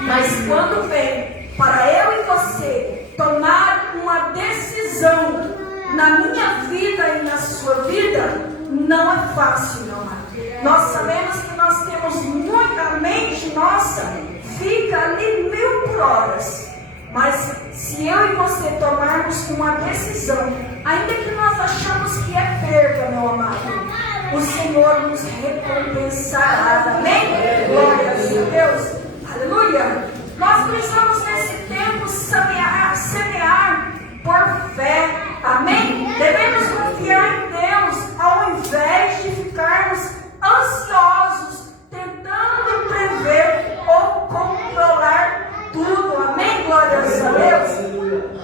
Mas quando vem para eu e você tomar uma decisão na minha vida e na sua vida, não é fácil, meu amado. Nós sabemos que nós temos muita mente nossa, fica ali 1000 por horas. Mas se eu e você tomarmos uma decisão, ainda que nós achamos que é perda, meu amado, o Senhor nos recompensará, amém? Glórias a Deus, aleluia. Nós precisamos nesse tempo semear por fé, amém? Devemos confiar em Deus, ao invés de ficarmos ansiosos, tentando prever ou controlar tudo, amém? Glórias a Deus.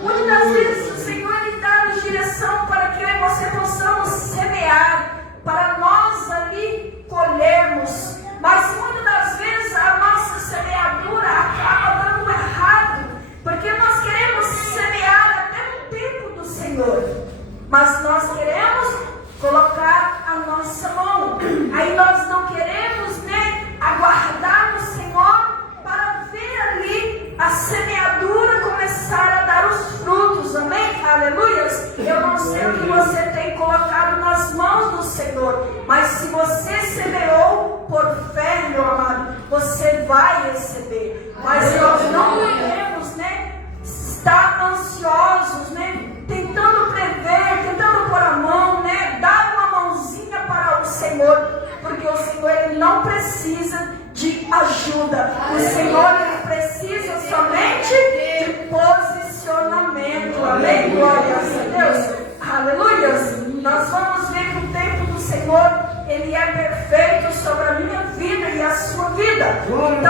Muitas vezes o Senhor Ele dá-nos direção para que eu e você possamos semear, para nós ali colhermos. Mas muitas das vezes a nossa semeadura acaba dando errado, porque nós queremos semear até no tempo do Senhor, mas nós queremos colocar a nossa mão. Aí nós não queremos, né, aguardar no Senhor para ver ali a semeadura começar a dar os frutos, amém? Aleluias. Eu não sei o que você tem colocado nas mãos do Senhor, mas se você semeou por fé, meu amado, você vai receber. Mas nós não podemos, né, estar ansiosos, né, tentando prever, tentando pôr a mão, né, dar uma mãozinha para o Senhor, porque o Senhor Ele não precisa de ajuda. O Senhor Ele precisa somente de posicionamento. Amém? Glórias a Deus. Aleluia. Nós vamos ver que o tempo do Senhor Ele é perfeito sobre a minha vida e a sua vida. Então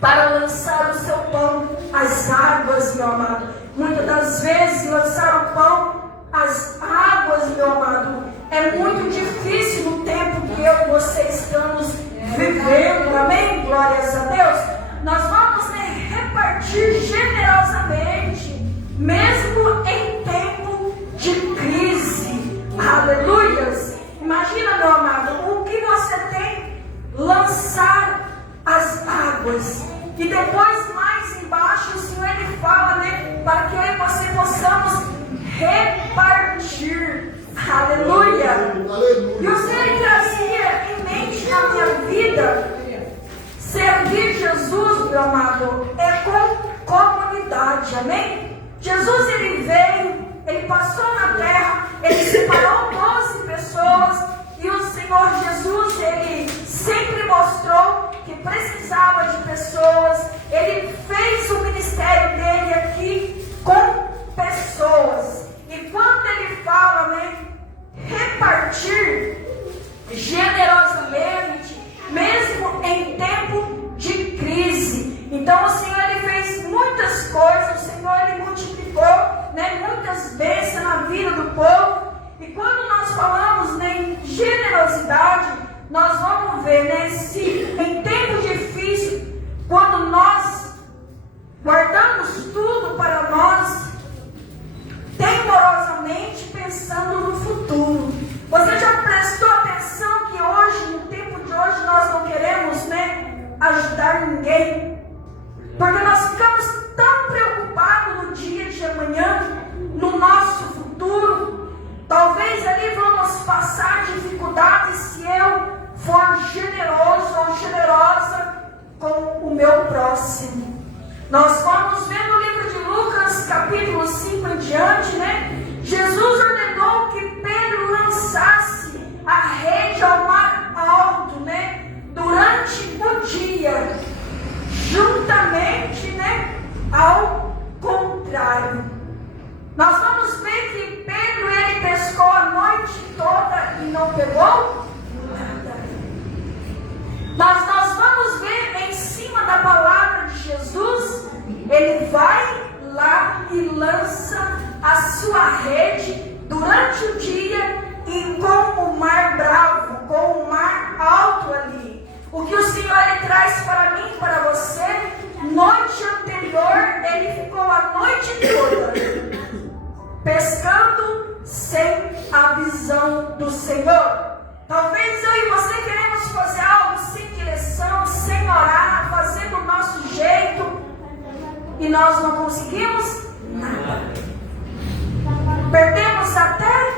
para lançar o seu pão às águas, meu amado. Muitas das vezes lançar o pão às águas, meu amado, é muito difícil no tempo que eu e você estamos vivendo, amém? Glórias a Deus. Nós vamos repartir generosamente, mesmo em tempo de crise, aleluias. Imagina, meu amado, o que você tem, lançar as águas. E depois, mais embaixo, o Senhor ele fala, para que eu e você possamos repartir, aleluia. E o Senhor trazia em mente na minha vida, servir Jesus, meu amado, é com comunidade, amém? Jesus ele veio, ele passou na terra, ele separou 12 pessoas, e o Senhor Jesus, ele sempre mostrou que precisava de pessoas. Ele fez o ministério dele aqui com pessoas. E quando ele fala, amém, repartir generosamente, mesmo em tempo de crise. Então o Senhor ele fez muitas coisas, o Senhor ele multiplicou, muitas bênçãos na vida do povo. E quando nós falamos em generosidade, nós vamos ver, se em tempo difícil, quando nós guardamos tudo para nós, temporosamente pensando no futuro. Você já prestou atenção que hoje, no tempo de hoje, nós não queremos, ajudar ninguém? Porque nós ficamos tão preocupados no dia de amanhã, no nosso futuro. Talvez ali vamos passar dificuldades se eu for generoso ou generosa com o meu próximo. Nós vamos ver no livro de Lucas, capítulo 5 em diante, Jesus ordenou que Pedro lançasse a rede ao mar alto, durante o dia, juntamente, ao contrário. Nós vamos ver que Pedro ele pescou a noite toda e não pegou nada. Nós vamos ver em cima da palavra de Jesus, ele vai lá e lança a sua rede durante o dia e com o mar bravo, com o mar alto ali. O que o Senhor ele traz para mim e para você, noite anterior, ele ficou a noite toda pescando sem a visão do Senhor. Talvez eu e você queremos fazer algo sem direção, sem orar, fazer do nosso jeito, e nós não conseguimos nada. Perdemos até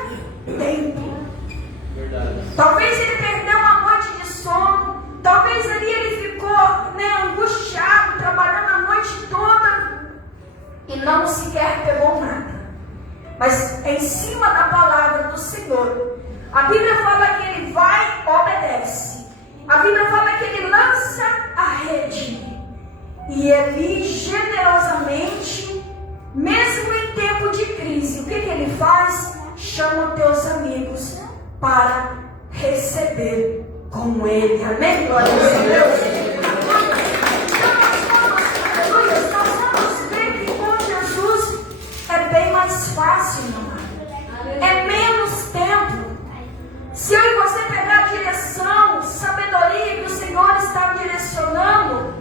tempo. Talvez ele perdeu uma noite de sono, talvez ali ele ficou angustiado, trabalhando a noite toda, e não sequer pegou nada. Mas em cima da palavra do Senhor, a Bíblia fala que ele vai, obedece. A Bíblia fala que ele lança a rede. E ele generosamente, mesmo em tempo de crise, o que ele faz? Chama os teus amigos para receber com ele. Amém? Glória a Deus. Bem mais fácil, mamãe. É menos tempo. Se eu e você pegar a direção, sabedoria que o Senhor está direcionando,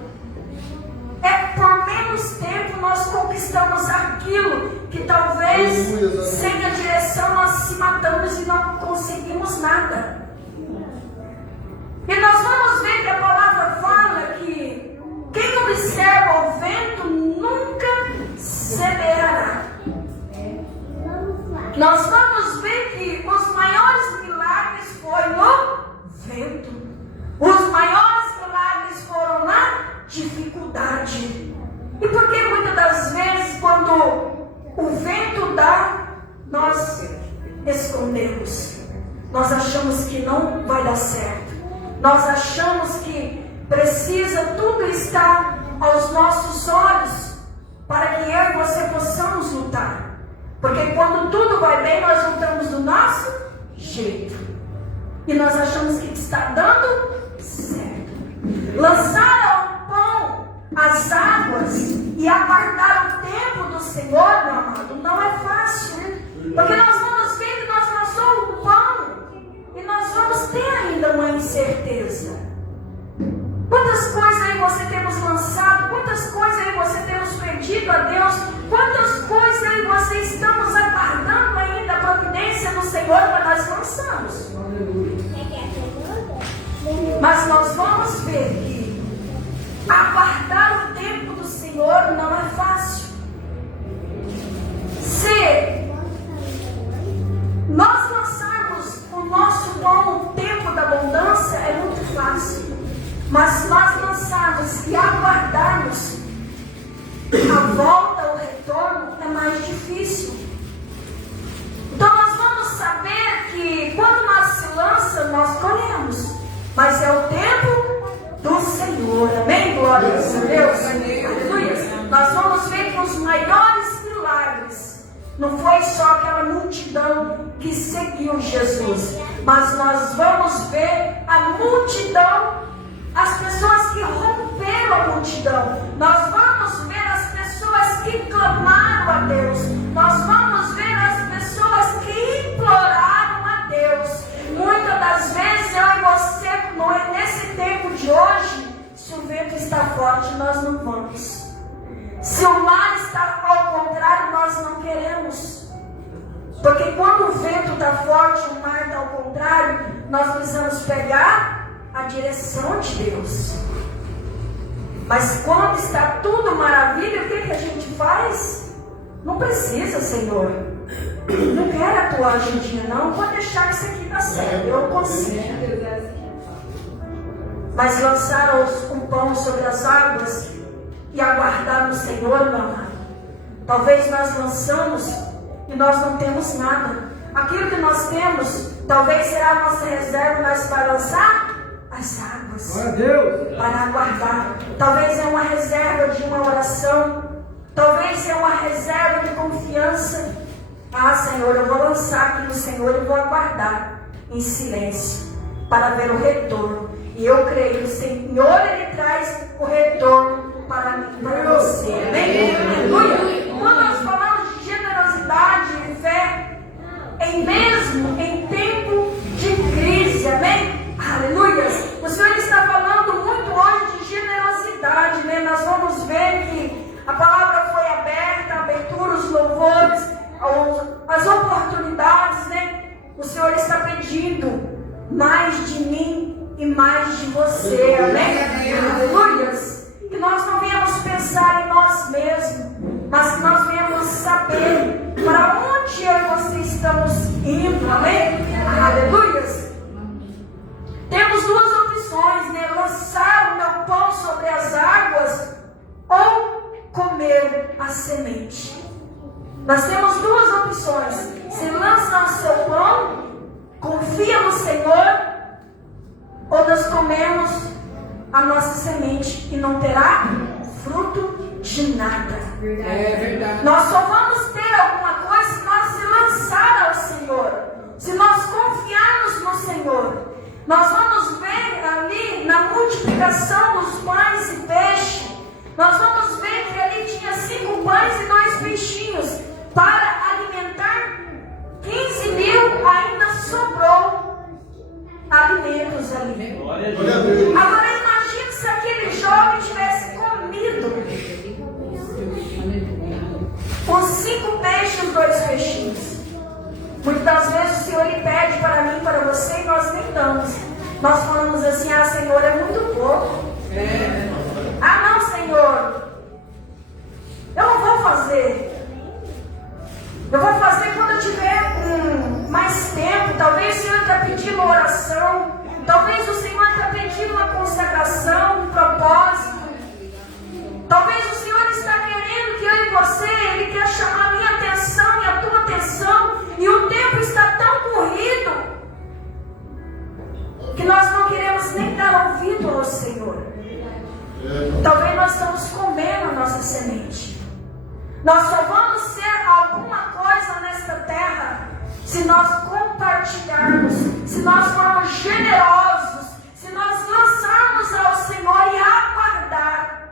é por menos tempo nós conquistamos aquilo que talvez sem a direção nós se matamos e não conseguimos nada. E nós vamos ver que a palavra fala que quem observa o vento nunca semeará. Nós vamos ver que os maiores milagres foram no vento. Os maiores milagres foram na dificuldade. E por que muitas das vezes, quando o vento dá, nós escondemos? Nós achamos que não vai dar certo. Nós achamos que precisa tudo estar aos nossos olhos para que eu e você possamos lutar. Porque quando tudo vai bem, nós lutamos do nosso jeito. E nós achamos que está dando certo. Lançar ao pão as águas e aguardar o tempo do Senhor, meu amado, não é fácil. Porque nós vamos ver que nós lançamos o pão e nós vamos ter ainda uma incerteza. Quantas coisas aí você temos lançado, quantas coisas aí você temos pedido a Deus, quantas coisas aí você estamos aguardando ainda a providência do Senhor para nós lançarmos. Mas nós vamos ver que aguardar o tempo do Senhor não é fácil. Se nós lançarmos o nosso dom no tempo da abundância é muito fácil. Mas se nós lançarmos e aguardarmos a volta, o retorno, é mais difícil. Então nós vamos saber que quando nós se lança, nós colhemos. Mas é o tempo do Senhor. Amém? Glórias a Deus. Aleluia. Nós vamos ver que os maiores milagres não foi só aquela multidão que seguiu Jesus. Mas nós vamos ver a multidão, as pessoas que romperam a multidão. Nós vamos ver as pessoas que clamaram a Deus. Nós vamos ver as pessoas que imploraram a Deus. Muitas das vezes eu e você, nesse tempo de hoje, se o vento está forte, nós não vamos. Se o mar está ao contrário, nós não queremos. Porque quando o vento está forte, o mar está ao contrário, nós precisamos pegar a direção de Deus. Mas quando está tudo maravilha, o que a gente faz? Não precisa, Senhor. Não quero a tua ajudinha, não. Pode deixar isso aqui dar certo. Eu consigo. Mas lançar o pão sobre as águas e aguardar no Senhor, meu amado. Talvez nós lançamos e nós não temos nada. Aquilo que nós temos, talvez será a nossa reserva, mas para lançar as águas. Glória a Deus. Para aguardar. Talvez é uma reserva de uma oração. Talvez é uma reserva de confiança. Ah, Senhor, eu vou lançar aqui no Senhor e vou aguardar em silêncio para ver o retorno. E eu creio que o Senhor, Ele traz o retorno para mim, para você. Amém? Aleluia. Quando nós falamos de generosidade e fé, mesmo em tempo de crise, amém? Aleluia. O Senhor está falando muito hoje de generosidade, né? Nós vamos ver que a palavra foi aberta, a abertura, os louvores, as oportunidades, né? O Senhor está pedindo mais de mim e mais de você, amém? Aleluias. Que nós não venhamos pensar em nós mesmos, mas que nós venhamos saber para onde eu e você estamos indo, amém? Aleluias. Temos duas opções, né? Lançar o meu pão sobre as águas ou comer a semente. Nós temos duas opções. Se lança o seu pão, confia no Senhor, ou nós comemos a nossa semente e não terá fruto de nada. É verdade. Nós só vamos ter alguma coisa se nós se lançar ao Senhor, se nós confiarmos no Senhor. Nós vamos ver ali na multiplicação dos pães e peixes. Nós vamos ver que ali tinha 5 pães e 2 peixinhos para alimentar 15 mil. Ainda sobrou alimentos ali. Agora imagine se aquele jovem tivesse comido os 5 peixes e os 2 peixinhos. Muitas das vezes o Senhor Ele pede para mim, para você, e nós nem damos. Nós falamos assim: ah, Senhor, é muito pouco. Ah, não, Senhor, eu não vou fazer. Eu vou fazer quando eu tiver mais tempo. Talvez o Senhor está pedindo uma oração. Talvez o Senhor está pedindo uma consagração, um propósito. Talvez o Senhor está querendo que eu e você, Ele quer chamar a minha atenção e a tua atenção. E o tempo está tão corrido que nós não queremos nem dar ouvido ao Senhor. Talvez nós estamos comendo a nossa semente. Nós só vamos ser alguma coisa nesta terra se nós compartilharmos, se nós formos generosos, se nós lançarmos ao Senhor e aguardar.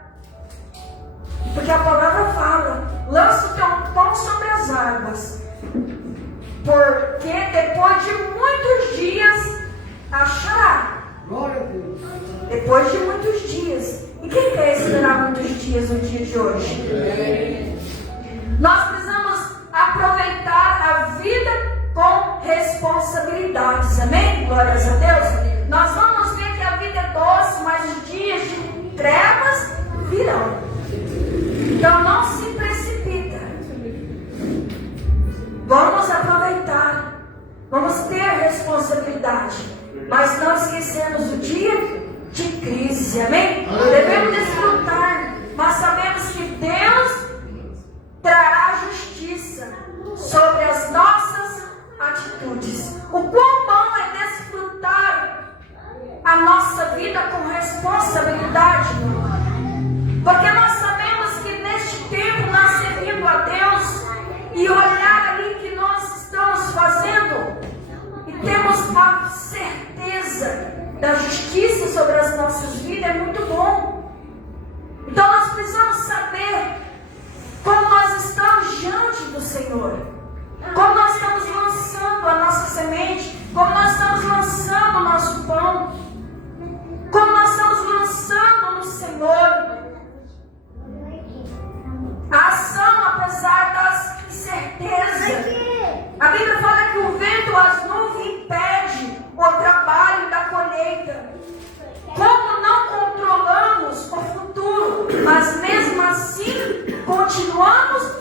Porque a palavra fala: lança o teu pão sobre as águas, porque depois de muitos dias achará. Depois de muitos dias. E quem quer esperar muitos dias no dia de hoje? Nós precisamos aproveitar a vida com responsabilidades. Amém? Glórias a Deus. Nós vamos ver que a vida é doce, mas os dias de trevas virão. Então não se precipita. Vamos aproveitar. Vamos ter responsabilidade. Mas não esquecemos o dia de crise. Amém? Devemos desfrutar. Mas sabemos que Deus trará justiça sobre as nossas atitudes. O quão bom é desfrutar a nossa vida com responsabilidade, meu amado. Porque nós sabemos que neste tempo nós servindo a Deus e olhar ali que nós estamos fazendo e temos a certeza da justiça sobre as nossas vidas, é muito bom. Então nós precisamos saber como nós estamos diante do Senhor, como nós estamos lançando a nossa semente, como nós estamos lançando o nosso pão, como nós estamos lançando no Senhor a ação apesar das incertezas. A Bíblia fala que o vento, as nuvens impede o trabalho da colheita. Como não controlamos o futuro, mas mesmo assim continuamos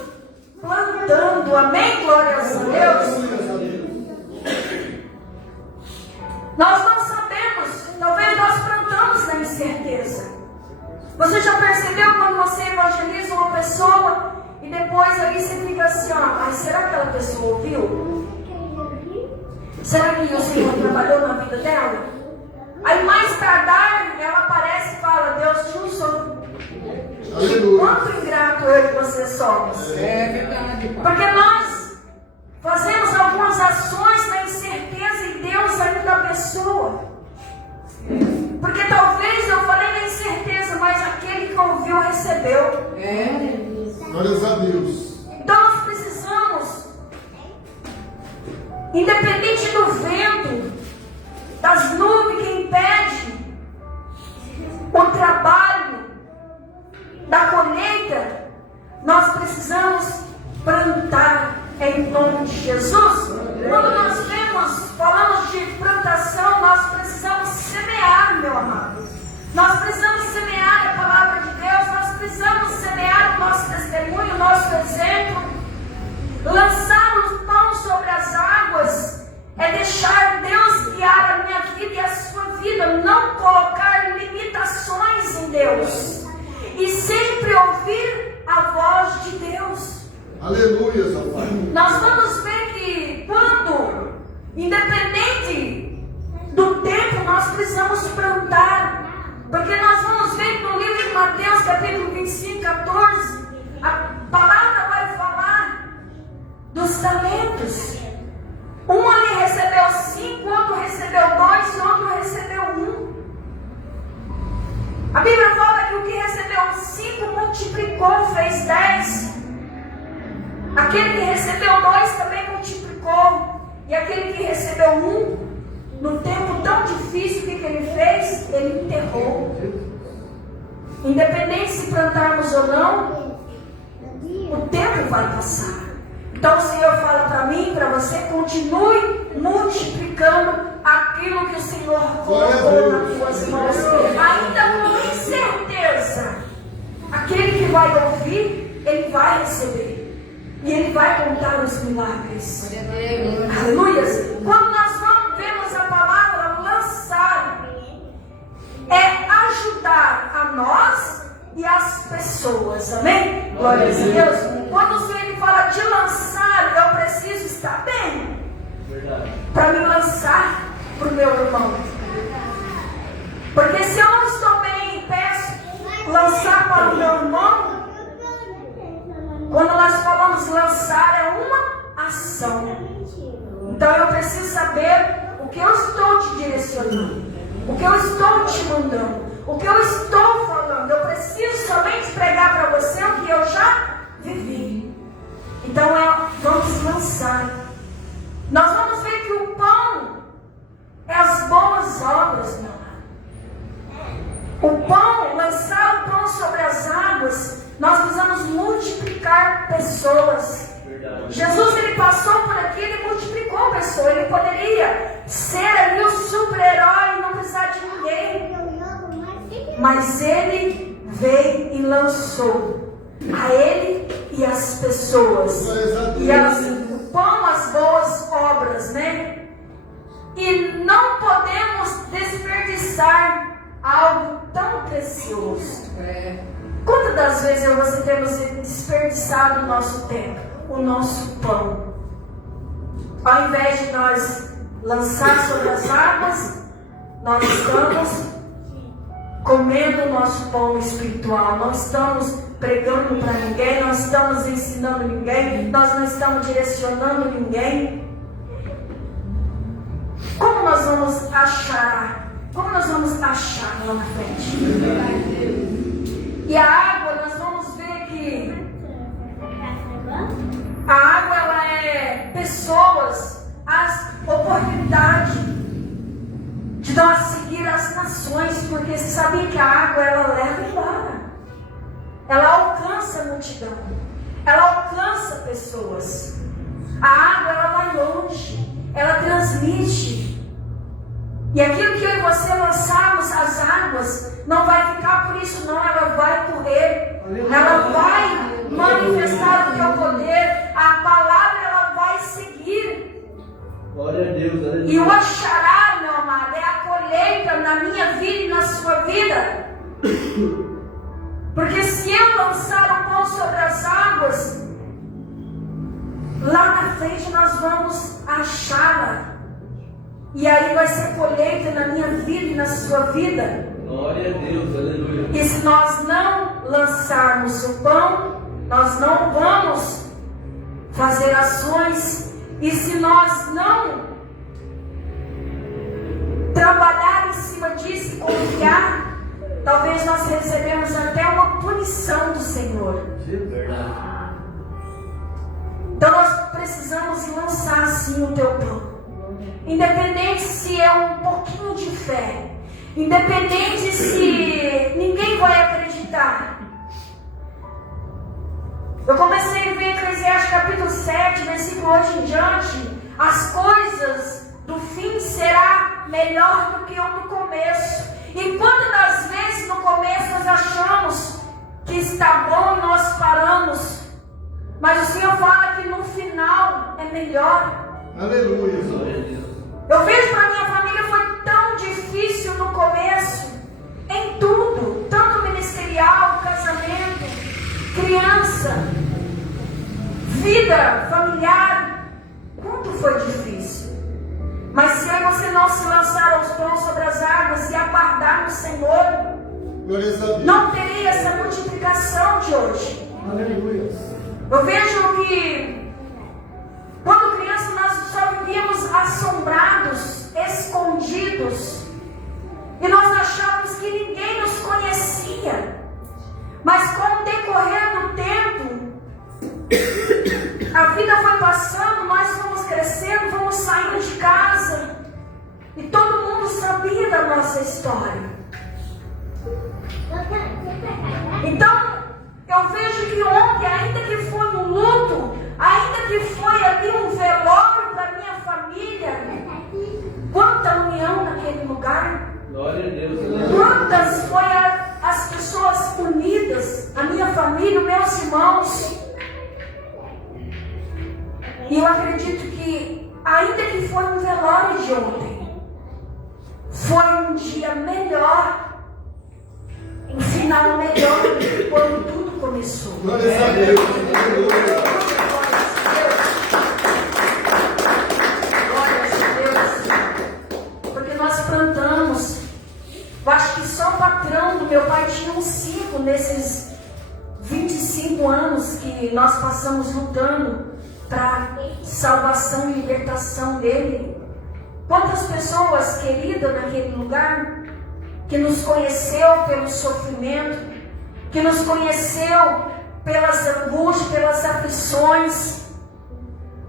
plantando. Amém? Glórias a Deus. Nós não sabemos, talvez nós plantamos na incerteza. Você já percebeu quando você evangeliza uma pessoa e depois ali você fica assim, ó, mas será que aquela pessoa ouviu? Será que o Senhor trabalhou na vida dela? Aí mais tardar ela aparece e fala: Deus te usou. Quanto ingrato eu e você somos. É verdade, pai. Porque nós fazemos algumas ações na incerteza e Deus ainda abençoa. Porque talvez eu falei na incerteza, mas aquele que ouviu recebeu. Glórias a Deus. Então nós precisamos, independente do vento, das nuvens que impede o trabalho da colheita, nós precisamos plantar em nome de Jesus. Quando nós falamos de plantação, nós precisamos semear, meu amado. Nós precisamos semear a palavra de Deus, nós precisamos semear o nosso testemunho, o nosso exemplo. Lançar o pão sobre as águas é deixar Deus guiar a minha vida e a sua vida, não colocar limitações em Deus e sempre ouvir a voz de Deus. Aleluia, Pai. Nós vamos ver que quando, independente do tempo, nós precisamos plantar. Porque nós vamos ver que no livro de Mateus, capítulo 25, 14, a palavra vai falar dos talentos. Um ali recebeu 5, outro recebeu 2, outro recebeu 1. A Bíblia fala que o que recebeu 5 multiplicou, fez 10. Aquele que recebeu 2 também multiplicou. E aquele que recebeu 1, no tempo tão difícil, o que ele fez? Ele enterrou. Independente se plantarmos ou não, o tempo vai passar. Então o Senhor fala para mim, para você: continue multiplicando aquilo que o Senhor colocou nas suas mãos, ainda com incerteza. Aquele que vai ouvir, ele vai receber. E ele vai contar os milagres. Aleluia. Quando nós vemos a palavra lançar, é ajudar a nós e as pessoas. Amém? Glórias a Deus. Quando o Senhor fala de lançar, eu preciso estar bem para me lançar para o meu irmão. Porque se eu não estou bem e peço lançar para o meu irmão, quando nós falamos lançar, é uma ação. Então eu preciso saber o que eu estou te direcionando, o que eu estou te mandando, o que eu estou falando. Eu preciso somente pregar para você o que que eu já vivi. Então vamos lançar. Nós vamos ver que o pão é as boas obras, meu amado. O pão, lançar o pão sobre as águas, nós precisamos multiplicar pessoas. Jesus, ele passou por aqui, ele multiplicou pessoas. Ele poderia ser ali o super-herói e não precisar de ninguém. Mas ele veio e lançou a ele e as pessoas. E o pão, as boas obras, né? E não podemos desperdiçar algo tão precioso. Quantas das vezes eu e você temos desperdiçado o nosso tempo, o nosso pão? Ao invés de nós lançar sobre as águas, nós estamos comendo o nosso pão espiritual. Não estamos pregando para ninguém, não estamos ensinando ninguém, nós não estamos direcionando ninguém. Como nós vamos achar? Como nós vamos achar lá na frente? E a água, nós vamos ver que a água, ela é pessoas, as oportunidades de nós seguir as nações, porque você sabia que a água, ela leva embora, ela alcança a multidão, ela alcança pessoas. A água, ela vai longe, ela transmite. E aquilo que eu e você lançarmos as águas, não vai ficar por isso não, ela vai correr, ela vai manifestar o teu poder, a palavra, ela vai seguir. Glória a Deus, aleluia. E o achará, meu amado, é a colheita na minha vida e na sua vida. Porque se eu lançar o pão sobre as águas, lá na frente nós vamos achá-la. E aí vai ser colheita na minha vida e na sua vida. Glória a Deus, aleluia. E se nós não lançarmos o pão, nós não vamos fazer ações. E se nós não trabalhar em cima disso e confiar, talvez nós recebemos até uma punição do Senhor. Então nós precisamos lançar sim o teu pão. Independente se é um pouquinho de fé, independente se ninguém vai acreditar. Eu comecei a ver Eclesiastes capítulo 7, versículo 8 em diante. As coisas do fim será melhor do que o do começo. E quantas das vezes no começo nós achamos que está bom e nós paramos, mas o Senhor fala que no final é melhor. Aleluia. Glória a Deus. Eu vejo para minha família foi tão difícil no começo, em tudo, tanto ministerial, casamento, criança, vida familiar, quanto foi difícil. Mas se você não se lançar aos pães sobre as águas e aguardar no Senhor, não teria essa multiplicação de hoje. Aleluia. Eu vejo que quando criança nós só vivíamos assombrados, escondidos, e nós achávamos que ninguém nos conhecia. Mas com o decorrer do tempo, a vida foi passando, nós fomos crescendo, fomos saindo de casa, e todo mundo sabia da nossa história. Então, eu vejo que ontem, ainda que foi no luto, ainda que foi ali um velório da minha família, quanta união naquele lugar. Glória a Deus. Quantas foram as pessoas unidas, a minha família, os meus irmãos. E eu acredito que, ainda que foi um velório de ontem, foi um dia melhor, um final melhor do que quando tudo começou. Glória a Deus. Porque nós plantamos. Eu acho que só o patrão do meu pai tinha uns 5 nesses 25 anos que nós passamos lutando para salvação e libertação dele. Quantas pessoas queridas naquele lugar, que nos conheceu pelo sofrimento, que nos conheceu pelas angústias, pelas aflições,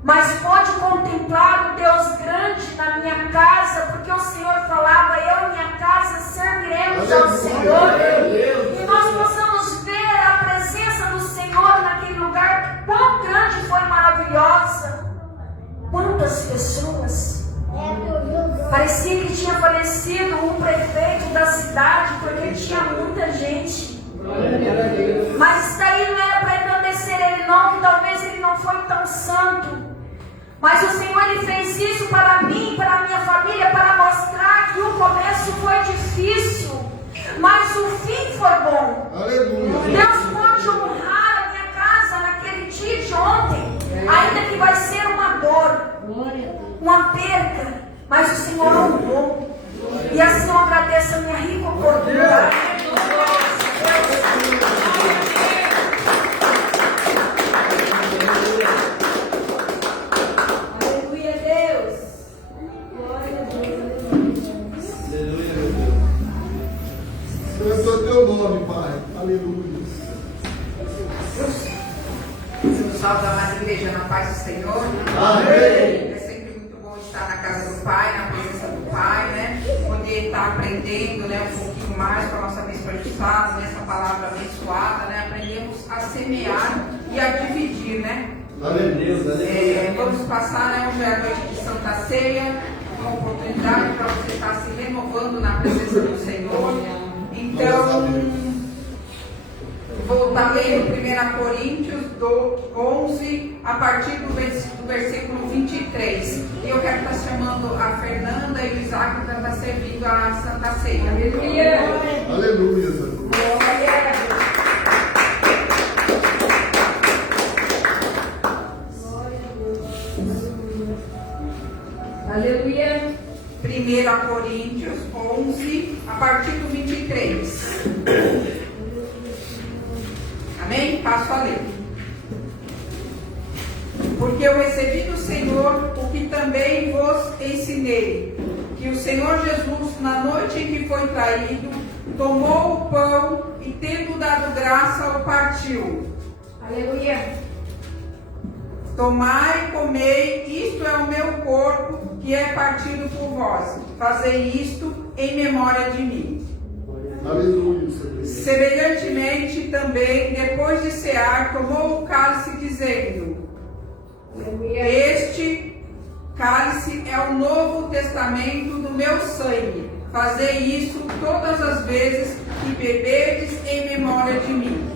mas pode contemplar o Deus grande na minha casa, porque o Senhor falava, eu e minha casa serviremos ao Senhor, e nós possamos ver a presença do Senhor naquele lugar, quão grande foi maravilhosa, quantas pessoas, parecia que tinha falecido um prefeito da cidade, porque tinha muita gente, mas isso daí não era para engrandecer ele não, que talvez ele não foi tão santo, mas o Senhor ele fez isso para mim, para a minha família, para mostrar que o começo foi difícil, mas o fim foi bom. Aleluia. Deus pode honrar a minha casa naquele dia de ontem, ainda que vai ser uma dor, uma perda, mas o Senhor honrou. E assim eu agradeço a minha rica oportunidade. Aleluia, Deus. Glória a Deus. Aleluia, meu Deus. Santo é teu nome, Pai. Aleluia. Salve a mais igreja na paz do Senhor. Amém. É sempre muito bom estar na casa do Pai, na presença do Pai, né? Poder estar aprendendo, né, um pouquinho mais com a nossa vez participada, nessa palavra abençoada, né? Aprendemos a semear e a dividir, né? Aleluia, aleluia. Vamos passar, né, hoje é a noite de Santa Ceia, uma oportunidade para você estar se renovando na presença do Senhor. Então, vou estar lendo 1 Coríntios 11, a partir do versículo 23. E eu quero estar chamando a Fernanda e o Isaac para estar servindo a Santa Ceia. Aleluia! Aleluia, Senhor. Aleluia. 1 Coríntios 11, a partir do 23. Amém? Passo a ler. Porque eu recebi do Senhor o que também vos ensinei, que o Senhor Jesus, na noite em que foi traído, tomou o pão e, tendo dado graça, o partiu. Aleluia. Tomai e comei, isto é o meu corpo, que é partido por vós. Fazei isto em memória de mim. Aleluia, Senhor. Semelhantemente também, depois de cear, tomou o cálice, dizendo: Este cálice é o novo testamento do meu sangue. Fazei isso todas as vezes que beberdes em memória de mim.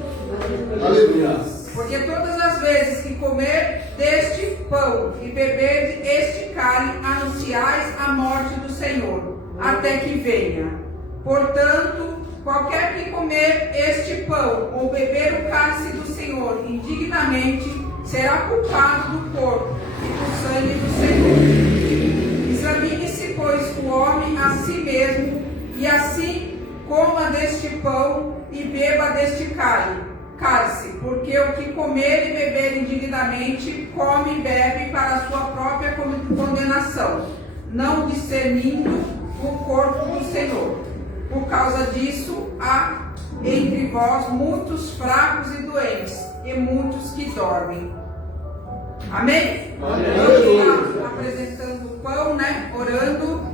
Aleluia. Porque todas as vezes que comer deste pão e beber este cálice, anunciais a morte do Senhor, até que venha. Portanto, qualquer que comer este pão ou beber o cálice do Senhor indignamente, será culpado do corpo e do sangue do Senhor. Examine-se, pois, o homem a si mesmo, e assim coma deste pão e beba deste cálice, porque o que comer e beber indignamente, come e bebe para a sua própria condenação, não discernindo o corpo do Senhor. Por causa disso, há entre vós muitos fracos e doentes, e muitos que dormem. Amém? Vamos lá, apresentando o pão, né? Orando.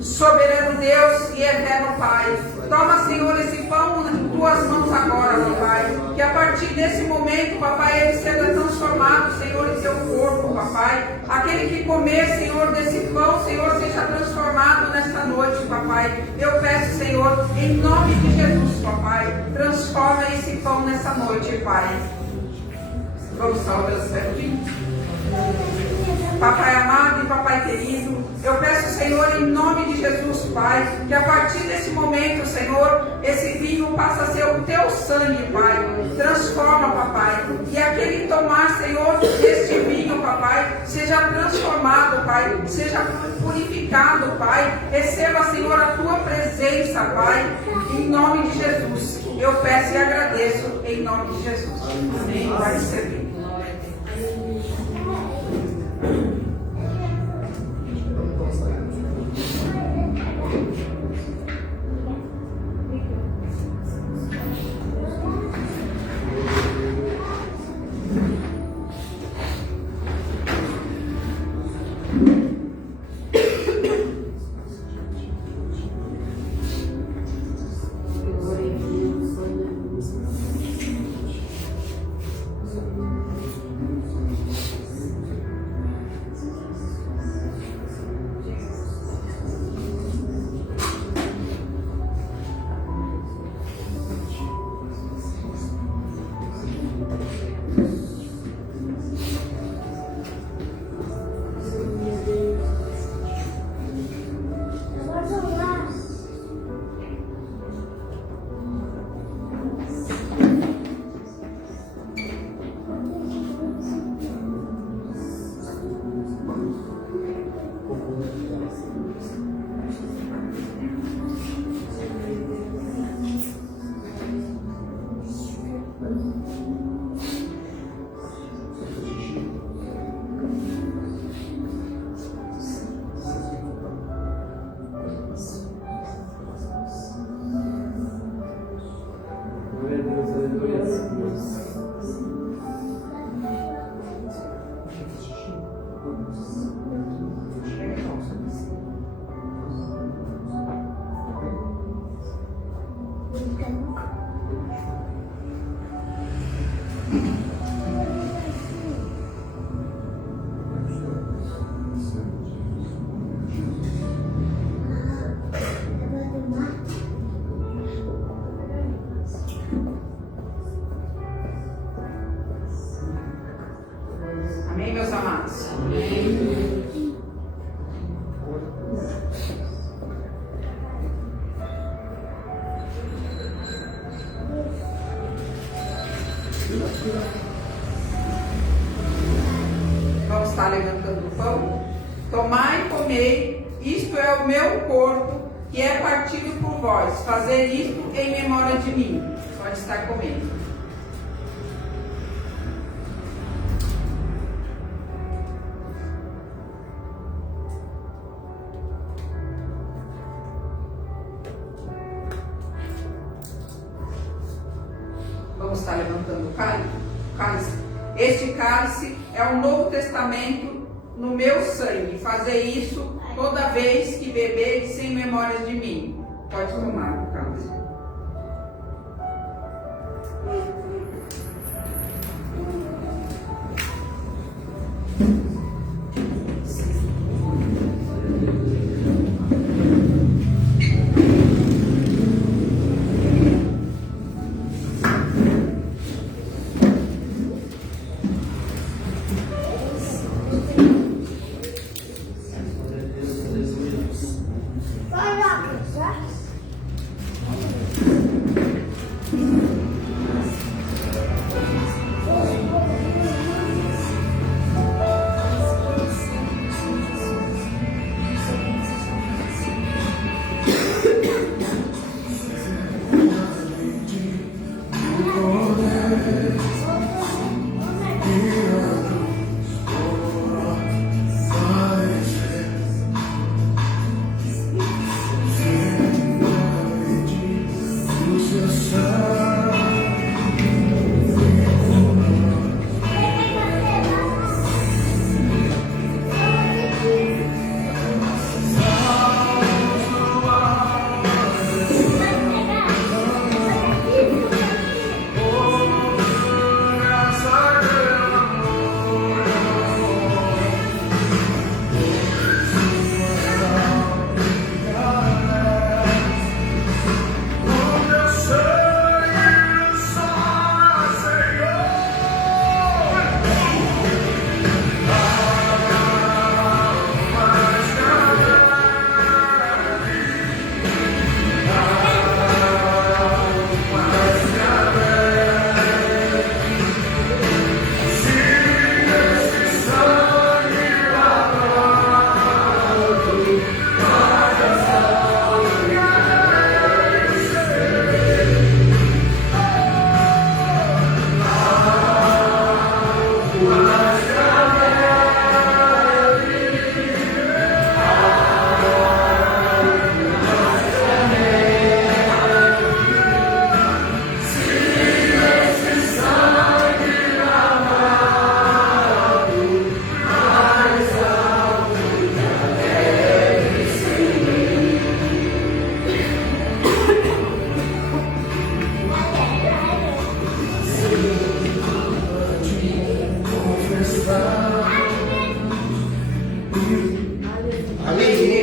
Soberano Deus e eterno Pai, toma, Senhor, esse pão em tuas mãos agora, papai, que a partir desse momento, papai, ele seja transformado, Senhor, em teu corpo, papai. Aquele que comer, Senhor, desse pão, Senhor, seja transformado nesta noite, papai. Eu peço, Senhor, em nome de Jesus, papai, transforma esse pão nessa noite, Pai. Vamos salvar os certinhos. Papai amado e papai querido, eu peço, Senhor, em nome de Jesus, Pai, que a partir desse momento, Senhor, esse vinho passa a ser o teu sangue, Pai. Transforma, papai. E aquele que tomar, Senhor, deste vinho, papai, seja transformado, Pai. Seja purificado, Pai. Receba, Senhor, a tua presença, Pai. Em nome de Jesus. Eu peço e agradeço em nome de Jesus. Amém. Vai receber. Glória a Deus, aleluia. Amém, meus amados? Vamos estar levantando o pão. Tomai e comei, isto é o meu corpo, que é partido por vós. Fazer isto em memória de mim. Pode estar comendo. Vamos estar levantando o cálice. Este cálice é o Novo Testamento no meu sangue. Fazer isso toda vez que beberdes em memória de mim. Pode tomar o cálice. Aleluia.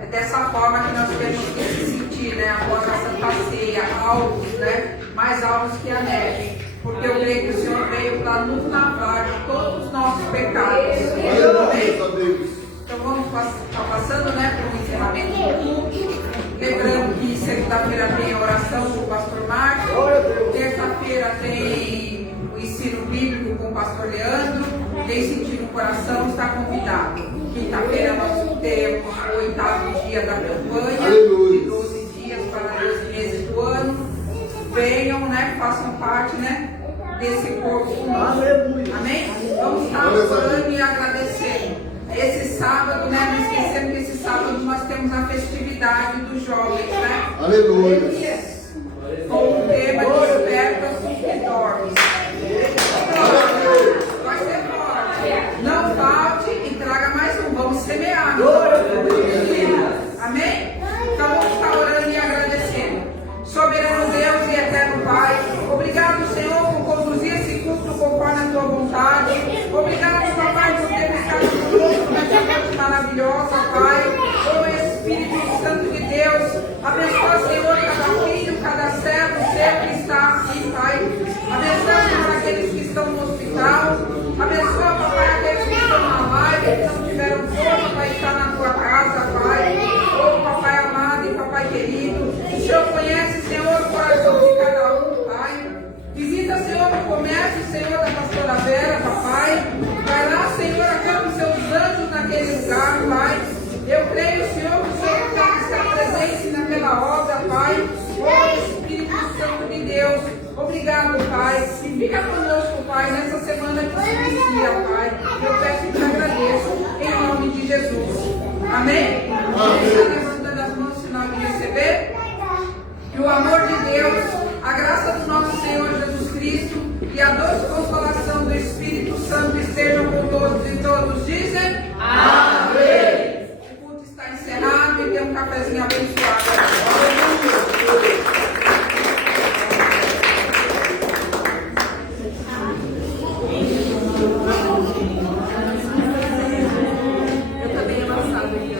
É dessa forma que nós temos que se sentir, né? Após a Santa Ceia, alvos, né? Mais alvos que a neve. Porque eu creio que o Senhor veio para nos lavar de todos os nossos pecados. Amém? Então vamos estar passando, né, para o encerramento do culto. Lembrando que segunda-feira tem a oração com o pastor Marcos. Terça-feira tem o ensino bíblico com o pastor Leandro. Quem sentir no coração está convidado. Quinta-feira nós temos o 8º dia da campanha, de 12 dias para 12 meses do ano. Venham, né? Façam parte, né? Desse corpo humano. Amém? Vamos estar orando e agradecendo. Esse sábado, né? Não esquecendo que esse sábado nós temos a festividade dos jovens, né? Aleluia. Com o tema Desperta os que dormem. Vai ser forte. Não falte e traga mais um. Vamos semear. Amém? Então vamos estar orando e agradecendo. Soberano Deus e eterno Pai, obrigado, Senhor, por conduzir esse culto conforme a tua vontade. Obrigado, papai, por ter ficado conosco nessa noite maravilhosa, Pai. Ô Espírito Santo de Deus, abençoa, Senhor, cada filho, cada servo seu que está aqui, Pai. Abençoa, Senhor, aqueles que estão no hospital. Abençoa, papai, aqueles que estão na live, que não tiveram força para estar na tua casa, Pai. Ô papai amado e papai querido, o Senhor conhece, Senhor, o coração de cada um, Pai. Visita, Senhor, o comércio, Senhor, da pastora Vera, papai. Vai lá, Senhor, acampa os seus anjos naquele lugar, Pai. Eu creio, Senhor, que o Senhor está presente naquela obra, Pai. Ô Espírito Santo de Deus, obrigado, Pai. Fica conosco, Pai, nessa semana que se inicia, Pai. Eu peço e te agradeço, em nome de Jesus. Amém? Está levantando as mãos, sinal de receber. Que o amor de Deus, a graça do nosso Senhor Jesus Cristo e a doce consolação do Espírito Santo estejam com todos e todos dizem amém. O culto está encerrado e tem um cafezinho abençoado. Eu também avançado aqui,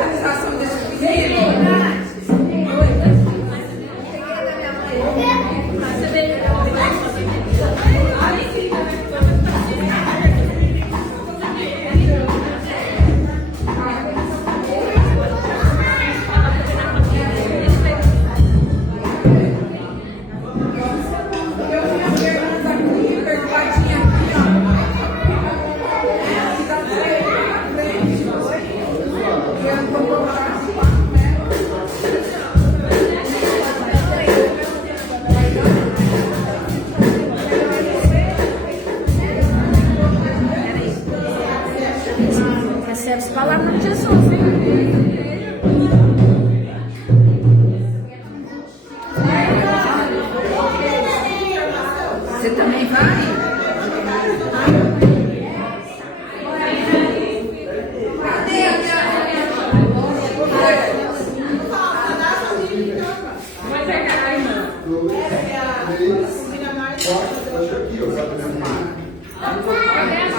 organização desse menino. Eu tinha pergunta aqui, perguntinha aqui, ó. Aqui da frente. E eu vou colocar assim, né? Recebe as palavras de Jesus, hein? Você também vai? Cadê a minha? Vai pegar a irmã. 2, 3, 4, acho aqui, ó. Sabe, né?